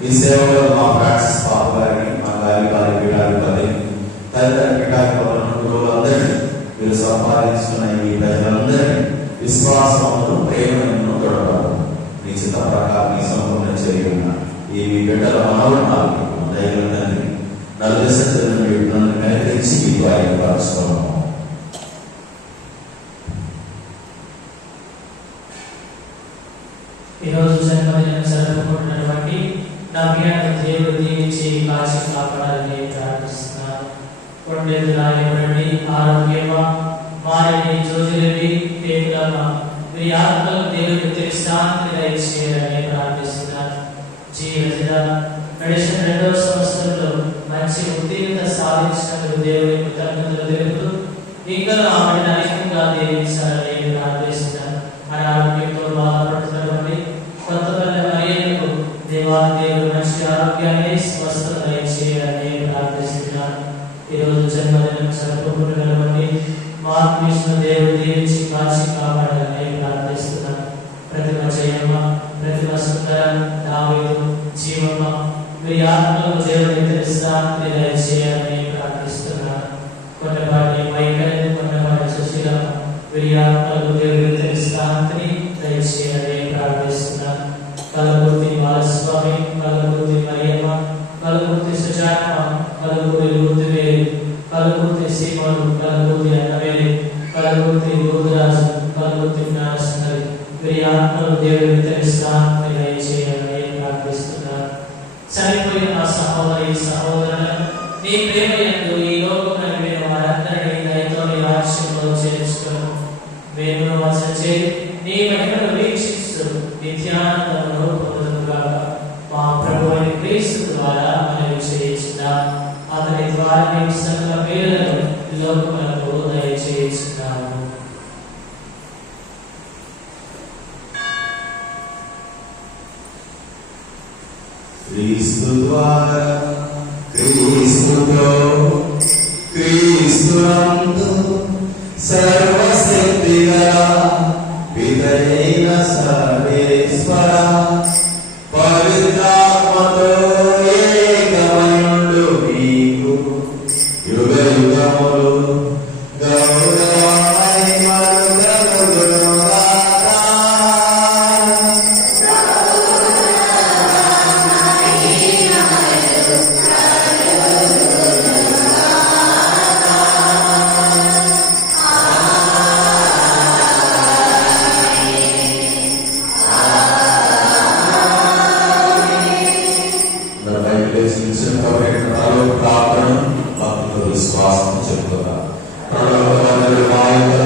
మీ సేవలో మా ప్రాక్టీస్ పాప గారిని మా గాలి వారి పీఠాధిపతి తదితర పీఠాధిపతులను గురువులందరినీ మీరు సంపాదించుకున్న ఈ ప్రజలందరినీ విశ్వాసమును ప్రేమను తోడపాటు నీ చిత్త ప్రకారం నీ సంపూర్ణ చేయున్న ఈ మీ బిడ్డల మనోరణాలు దైవం తండ్రి నన్ను మేకరించి మీకు ఆయన పరచుకున్నాము. ఈరోజు జన్మదినం జరుపుకుంటున్నటువంటి నా ప్రియాన్ని దేవుడు దీవించి కాచి కాపాడాలని ప్రార్థిస్తున్నాను. కొండెద్దు రాయబడి ఆరోగ్యమా వారిని జోజులవి పేదలమా మీ ఆత్మలు దేవుడికి తెలిసాన్ని దయచేయాలని ప్రార్థిస్తున్నాను. జీవిత గడిచిన 2వ సంవత్సరంలో మంచి ఉత్తీర్ణత సాధించినందుకు దేవుని కృతజ్ఞతలు తెలుపుతూ ఇంకా ఆమెను అధికంగా దీవించాలని ప్రార్థిస్తున్నాను. అనారోగ్యంతో బాధపడుతున్నటువంటి కొత్తపల్లి మరియకు దేవాదేవుడు మంచి ఆరోగ్యాన్ని స్వస్థత దయచేయాలని ప్రార్థిస్తున్నాను. ఈరోజు జన్మదినం జరుపుకుంటున్నటువంటి మార్గమిష్ణ దేవుడు దీవించి కాచి కాపాడాలని ప్రార్థిస్తున్నాను. ప్రతిమ జయమ్మ, ప్రతిమ సుందర, దావీదు, జీవమ్మ మీ ఆత్మలకు దేవుడిని తెలిసాన్ని దయచేయాలని ప్రార్థిస్తున్నాను. కొండపాటి వైఖరి, కొండపాటి సుశీలమ్మ మీ ఆత్మలకు దేవుడిని తెలిసాన్ని దయచేయాలని ప్రార్థిస్తున్నాను. కలగుర్తి బాలస్వామి, కలగుర్తి మరియమ్మ, కలగుర్తి సుజాతమ్మ, కలగుర్తి లూర్తివేలు, కలగుర్తి సీమలు, కలగుర్తి అన్నవేలి, కలగుర్తి గోధరాజు, కలగుర్తి జ్ఞానసుందరి వీరి ఆత్మలు దేవుడిని తెలిసాన్ని దయచేయాలని ప్రార్థిస్తున్నాను. చనిపోయిన నా సహోదరి సహోదరులను నీ ప్రేమ యందు ఈ లోకంలో వారందరినీ దయతో నీ రాజ్యంలో చేర్చుకును. మేము విశ్వాసంచే నీ మహిమను వీక్షిస్తూ నిత్యానందమును పొందుదుగాక. మా ప్రభువైన క్రీస్తు ద్వారా మనవి చేయించున్నాం. అతని ద్వారా నీకు సకల మేలులను లోకములకు దయచేయించున్నాము. క్రీస్తు ద్వారా క్రీస్తుతో క్రీస్తునందు సర్వశక్తిగల పితయైన సర్వేశ్వర పవిత్రాత్మతో ఏకమైండు మీకు యుగ యుగములు గౌరవ మహిమలు కలుగునుగాక. విశ్వాసం చెప్తున్నా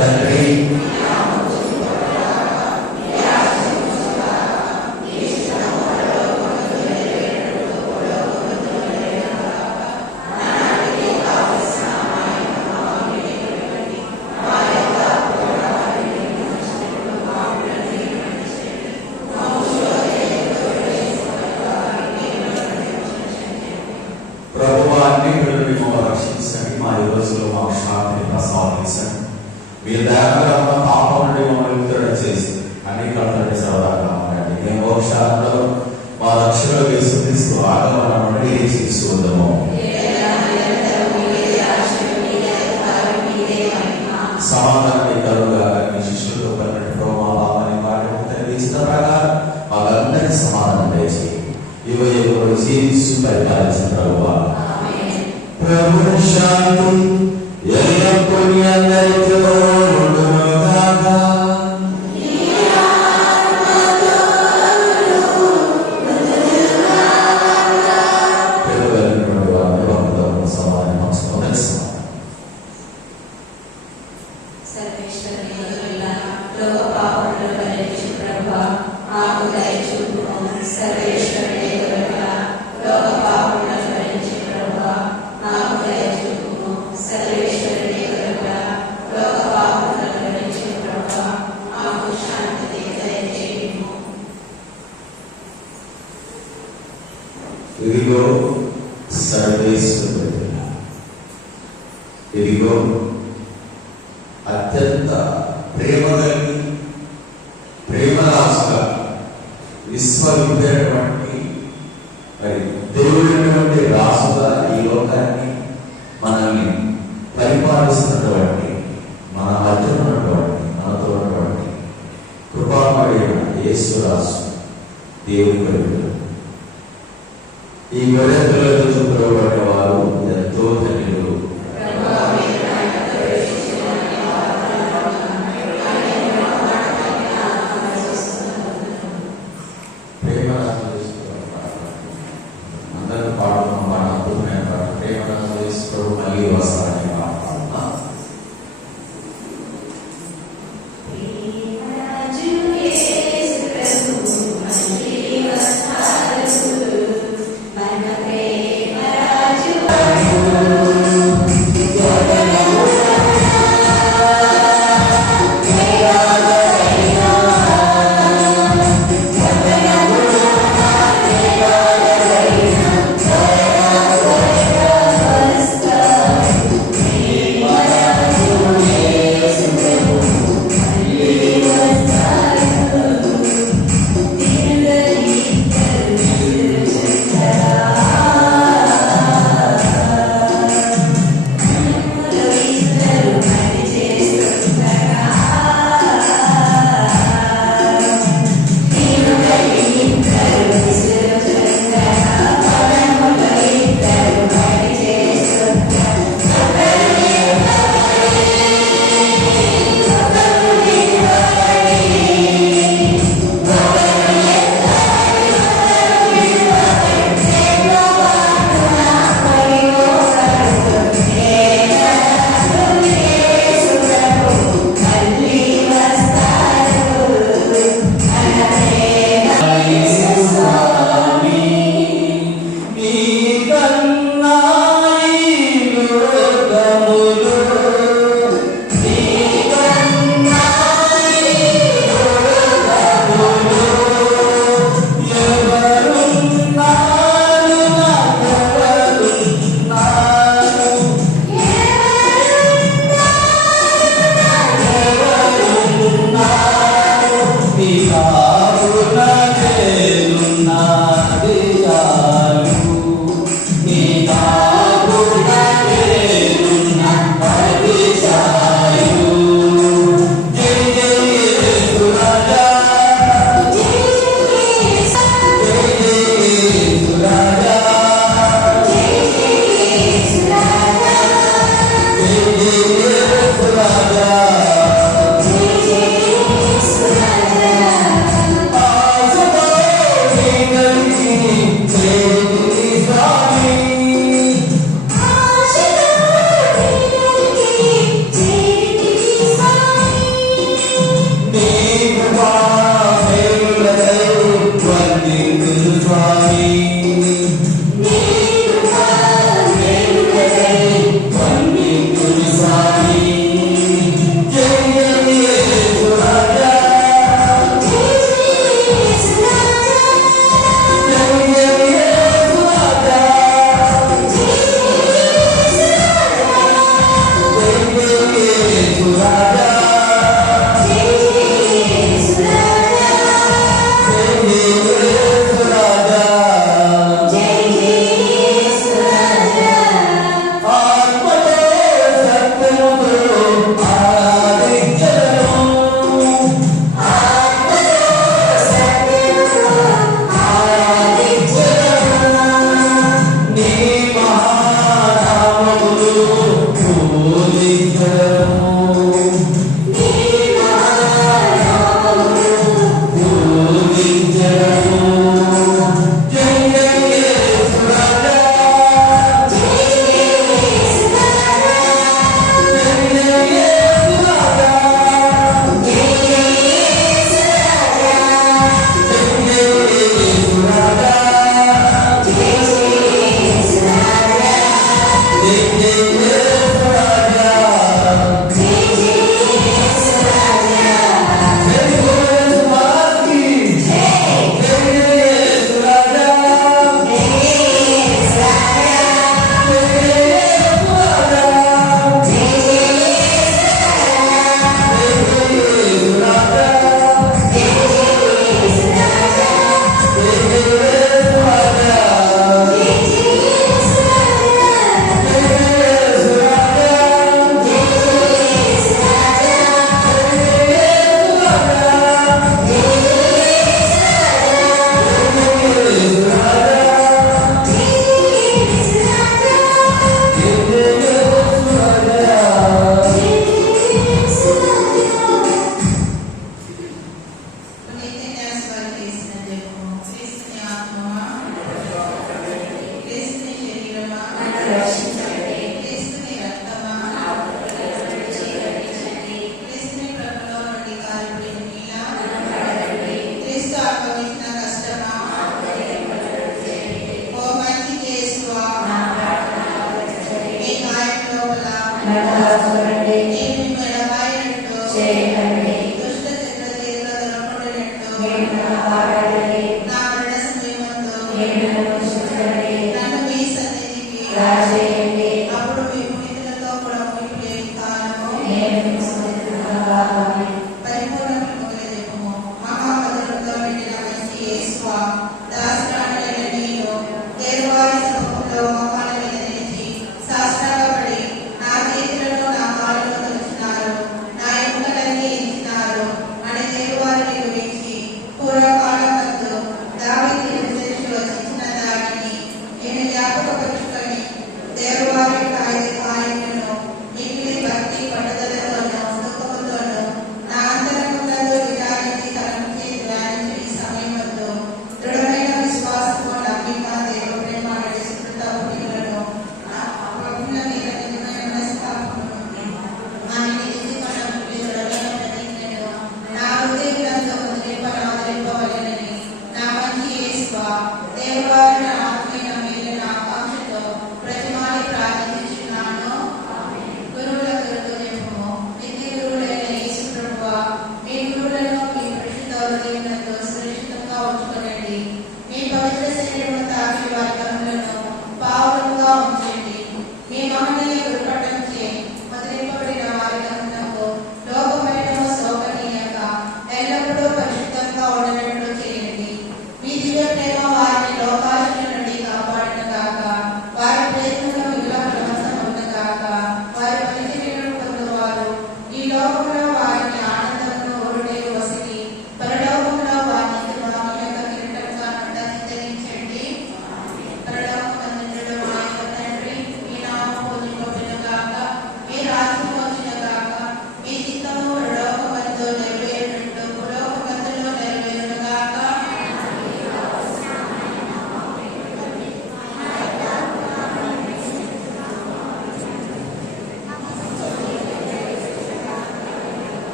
తండ్రి మీరు దయాకరణ పాపం నుండి మమ్మల్ని విడుదల చేసి అనేక సరదాగా ఉండండి. మేము మోక్షంలో మా రక్షణ యేసుక్రీస్తు ఆగమనం నుండి నిరీక్షిస్తున్నాము. సమాధానాన్ని కలుగుగా మీ శిష్యులతో పన్నట్టు మా పాపాన్ని వాటి ఇచ్చిన ప్రకారం వాళ్ళందరికీ సమాధానం దయచేయండి. యువకులు జీవిస్తూ పరిపాలించిన ప్రభువా ప్రభు శాంతి ఎల్లప్పుడూ అందరితో ఉండునుగాక. పెద్దవాళ్ళటువంటి వారిని భక్తులను సమాధానం పంచుకోవడానికి సమాధానం. ఇదిగో సర్వేశ్వరుడు, ఇదిగో అత్యంత ప్రేమ కలిగి ప్రేమరాశుగా విశ్వవిద్యటువంటి మరి దేవుడైనటువంటి రాసుగా ఈ లోకాన్ని మనల్ని పరిపాలిస్తున్నటువంటి మన మధ్య ఉన్నటువంటి మనతో ఉన్నటువంటి కృపామయుడైన యేసురాజు దేవుని కొరకు ఈ గొర్రెపిల్లలతో చూపబడిన వారు ఎంతో ధన్యులు. అందరూ పాడుతున్న పాట అద్భుతమైన పాట. ప్రేమరాజు మళ్ళీ వస్తారని పాడుతున్నా. Hey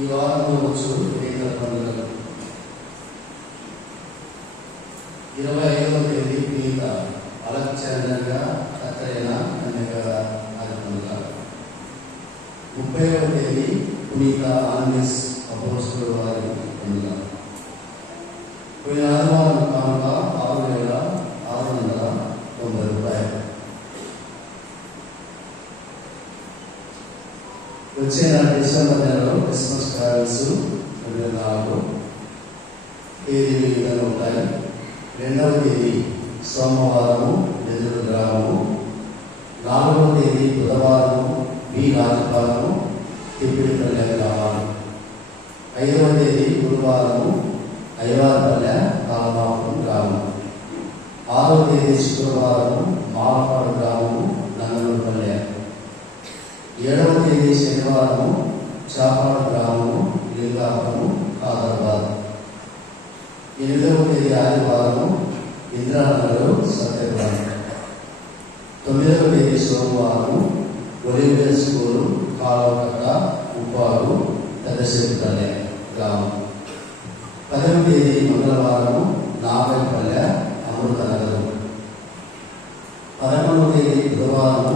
ఈ వారంలో వచ్చు పేదల పండుగలు 25వ తేదీ పునీత అలెగ్జాండర్గా కత్రైనా కన్యకగా పండుగ, 30వ తేదీ పునీత ఆండ్రెస్ అపోస్తలుల వారి పండుగ. పోయిన ఆదివారం కానుక 6,690 రూపాయలు. వచ్చే డిసెంబర్ నెలలో క్రిస్మస్ ట్రావెల్స్ 24 తేదీలు ఈ విధంగా ఉంటాయి. 2వ తేదీ సోమవారము ఎదురు గ్రామము, 4వ తేదీ బుధవారము బి రాజపాలము తిప్పిడిపల్లె గ్రామాలు, 5వ తేదీ గురువారము ఐవారిపల్లె కాలమాపురం గ్రామం, 6వ తేదీ శుక్రవారము మాలపాడు గ్రామము నంగనూరుపల్లె, 7వ తేదీ శనివారము చాపాడు గ్రామము లింగాపురము హైదరాబాద్, 8వ తేదీ ఆదివారము ఇంద్రానగర్ సత్యపురం, 9వ తేదీ సోమవారము ఒలివియర్ స్కూలు కాలవకట్ట ఉప్పాడు పెద్దశెట్టిపల్లె గ్రామం, 10వ తేదీ మంగళవారము నాగపల్లె అమృతనగరం, 11వ తేదీ బుధవారము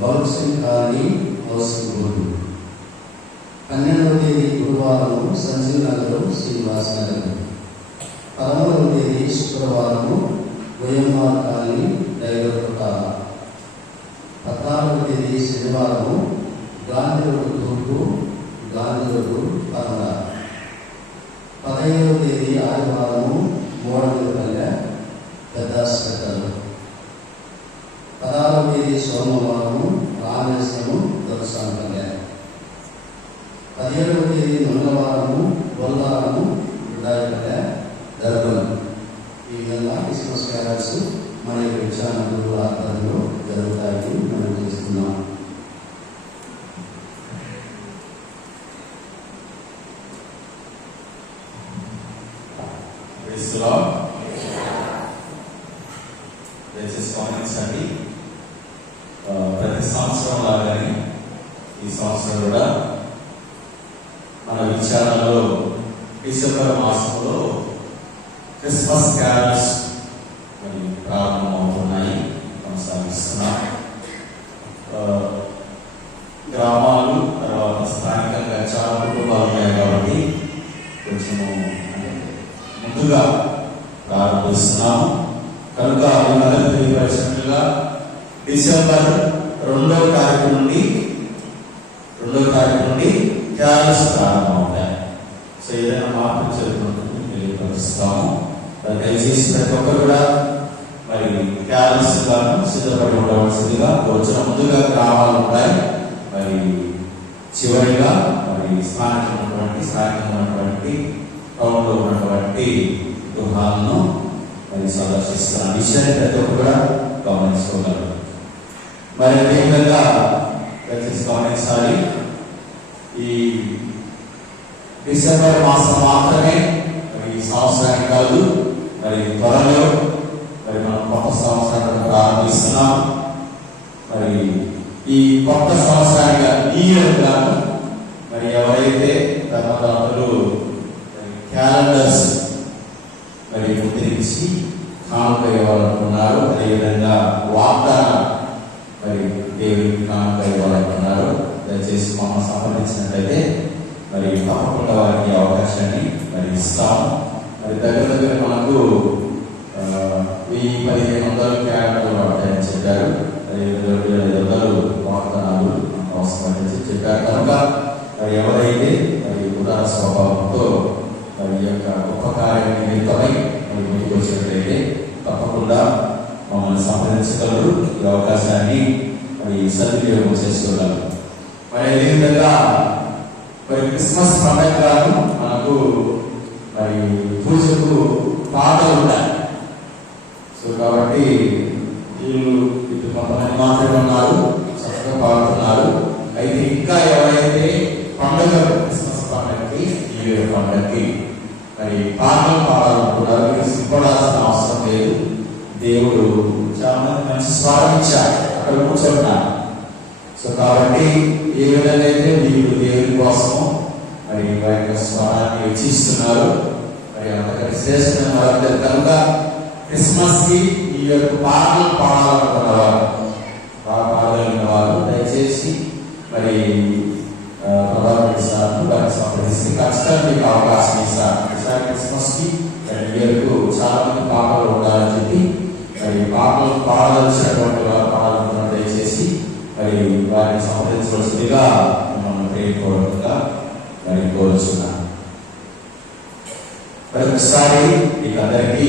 బౌల్సింగ్ కాలనీ హౌసింగ్ బోర్డు, 12వ తేదీ గురువారము సంజీవ్ నగర్ శ్రీనివాస్ నగర్, 13వ తేదీ శుక్రవారము వైఎంఆర్ కాలనీ డైవర్పేట, 14వ తేదీ శనివారము గాంధీ రోడ్డు తూర్పు గాంధీడు 15వ తేదీ ఆదివారము మూడవపల్లె పెద్ద హాస్పిటల్, 16వ తేదీ సోమవారము రామేశ్వరము దొరసానపల్లె, 17వ తేదీ మంగళవారము బొల్లారము గుండాయపల్లె దర్బన్. ఈ విధంగా క్రిస్మస్ క్యారల్స్ మన యొక్క విచారణలు ఆధ్వర్యంలో జరుగుతాయని మనం చేస్తున్నాం. గమనించండి, ప్రతి సంవత్సరం లాగానే ఈ సంవత్సరం కూడా మన విచారణలో డిసెంబర్ మాసంలో క్రిస్మస్ క్యారల్స్ ప్రారంభమవుతున్నాయి, కొనసాగిస్తున్నాం. గ్రామాలు తర్వాత స్థానికంగా చాలా కుటుంబాలు ఉన్నాయి కాబట్టి కొంచెము ముందుగా ప్రారంభిస్తున్నాము. కనుక అందరూ తెలియపరిచినట్లుగా డిసెంబర్ 2వ తారీఖు నుండి క్యారల్స్ ప్రారంభమవుతాయి. సో ఏదైనా మార్పులు జరుగుతుందని తెలియపరుస్తాము. దయచేసి ప్రతి ఒక్కరు కూడా మరి క్యారల్స్ సిద్ధపడి ఉండవలసిందిగా వచ్చిన ముందుగా గ్రామాలు ఉంటాయి, మరి చివరిగా మరి స్థానికంగా ఉన్నటువంటి టౌన్లో ఉన్నటువంటి గృహాలను మరి సందర్శిస్తున్న విషయాన్ని ప్రతి ఒక్కరు కూడా గమనించుకోగలరు. మరి అదేవిధంగా దయచేసి గమనించాలి, ఈ డిసెంబర్ మాసం మాత్రమే మరి ఈ సంవత్సరానికి కాదు, మరి త్వరలో మరి మనం కొత్త సంవత్సరాన్ని ప్రారంభిస్తున్నాం. మరి ఈ కొత్త సంవత్సరానికి న్యూ ఇయర్ గాను మరి ఎవరైతే ధర్మదాతలు క్యాలెండర్స్ మరి ముద్రించి కానుక ఇవ్వాలనుకున్నారు, అదేవిధంగా వాగ్దానం మరి దేవుడికి కానుక ఇవ్వాలనుకున్నారు, దయచేసి మమ్మల్ని సంప్రదించినట్లయితే మరి తప్పకుండా వారికి అవకాశాన్ని మరి ఇస్తాము. మరి దగ్గర మనకు 1000-1500 క్యాలెండర్లు పడతాయని చెప్పారు, 2500 వాగ్దానాలు అవసరమని చెప్పారు. కనుక మరి ఎవరైతే మరి ఉదార స్వభావంతో మరి యొక్క గొప్ప కార్య నిమిత్తమై మరి ముందుకు వచ్చినట్లయితే తప్పకుండా మమ్మల్ని సంప్రదించగలరు, ఈ అవకాశాన్ని మరి సద్వినియోగం చేసుకోగలరు. మరి అదేవిధంగా మరి క్రిస్మస్ పండుగను మనకు మరి పూజకు పాటలు ఉన్నాయి. సో కాబట్టి వీళ్ళు ఇటు కొంతమంది మాత్రమే ఉన్నారు, చక్కగా పాడుతున్నారు. అయితే ఇంకా ఎవరైతే పండుగ క్రిస్మస్ పండుగకి న్యూ ఇయర్ పండుగకి మరి పాటలు పాడాలనుకున్నారు, మీరు సిద్ధపడాల్సిన అవసరం లేదు. దేవుడు చాలా మంది మంచి స్వరం ఇచ్చారు, అక్కడ కూర్చుంటున్నారు. సో కాబట్టి ఏ విధంగా అయితే మీరు దేవుని కోసము మరి వారి యొక్క స్వరాన్ని వెచ్చిస్తున్నారు, మరి అంతకంటే శ్రేష్టమైన వారు కనుక క్రిస్మస్ కి ఈ యొక్క పాటలు పాడాలనుకున్నవారు, పాడగలిగిన వారు దయచేసి మరి ప్రధానమంత్రి సార్ను వారిని సంప్రదిస్తే ఖచ్చితంగా మీకు అవకాశం ఇస్తారు. ఈసారి క్రిస్మస్ కి న్యూ ఇయర్ కు చాలా మంది పాటలు ఉండాలని చెప్పి మరి పాటలు పాడదలిచినటువంటి వారు పాడాలనుకున్న దయచేసి మరి వారిని సంప్రదించవలసిందిగా మిమ్మల్ని ప్రేమపూర్వకంగా మరి కోరుచున్నాను. మరి ఒకసారి మీకు అందరికీ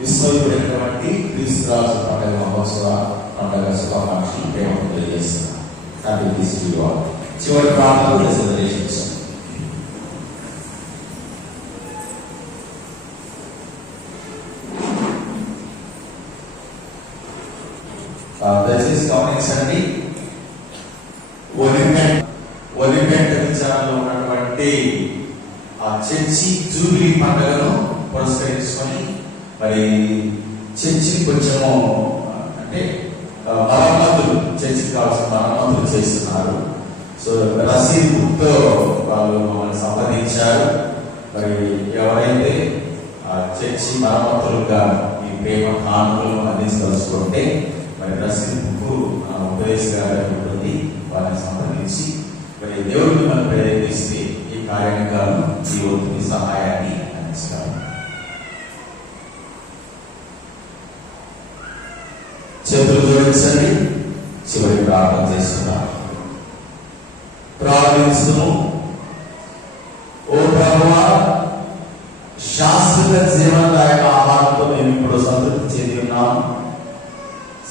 విశ్వవిపుడైనటువంటి క్రీస్తురాజు పండుగ మహోత్సవ పండుగ శుభాకాంక్షలు ప్రేమకు తెలియజేస్తున్నాను. Happy Christmas. చివరి ప్రాంతాలు రిజర్వేషన్స్. దయచేసి గమనించండి, ఒలింపెంట్ విచారణలో ఉన్నటువంటి ఆ చర్చి జూబ్లీ పండుగను పురస్కరించుకొని మరి చర్చికి కొంచెము అంటే మరమ్మతులు, చర్చికి కావాల్సిన మరమ్మతులు చేస్తున్నారు. సో రసీదు బుక్తో వాళ్ళు మమ్మల్ని సంప్రదించారు. మరి ఎవరైతే చర్చి మరమ్మతులుగా ఈ ప్రేమ కానుకలను అందించదలుచుకుంటే మరి రసీదు బుక్ ఉపదేశ గారు ఉంటుంది, వారిని సంప్రదించి మరి దేవుడు మిమ్మల్ని ప్రేరేపిస్తే ఈ కార్యంగా ఈ ఒత్తిడి సహాయాన్ని అందిస్తారు. చేతులు జోడించండి, చివరి ప్రార్థన చేస్తున్నాం. ప్రార్థించును జీవనదాయక ఆహారంతో మేము ఇప్పుడు సంతృప్తి చెంది ఉన్నాము.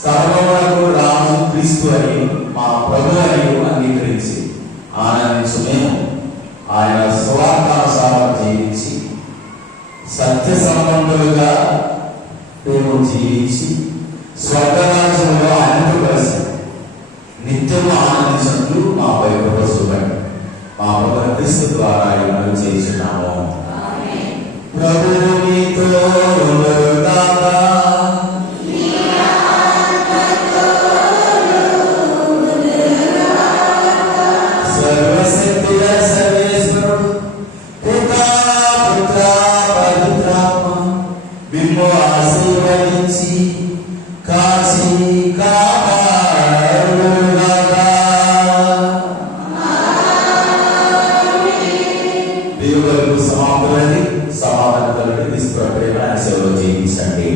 సర్వములకు రాజు క్రీస్తు అని మా ప్రభు అని అంగీకరించి ఆనందించు మేము ఆయన స్వార్థానుసారం జీవించి సత్య సంబంధులుగా మేము జీవించి స్వర్గరాజ్యంలో ఆయనతో కలిసి నిత్యము ఆనందించినట్లు మాపై కృప చూపండి. మా ప్రభు క్రీస్తు ద్వారా మనం చేస్తున్నాము. ప్రభువు మీతో ఉండుగాక. సర్వశక్తిగా సర్వేశ్వరుడు పితా పుత్ర పవిత్రాత్మ మిమ్ము ఆశీర్వదించి కాచి కాపాడుగాక. దేవుడు సమాప్తులని సమాధానం కలిగి తీసుకున్న ప్రేమ సేవలో జీవించండి.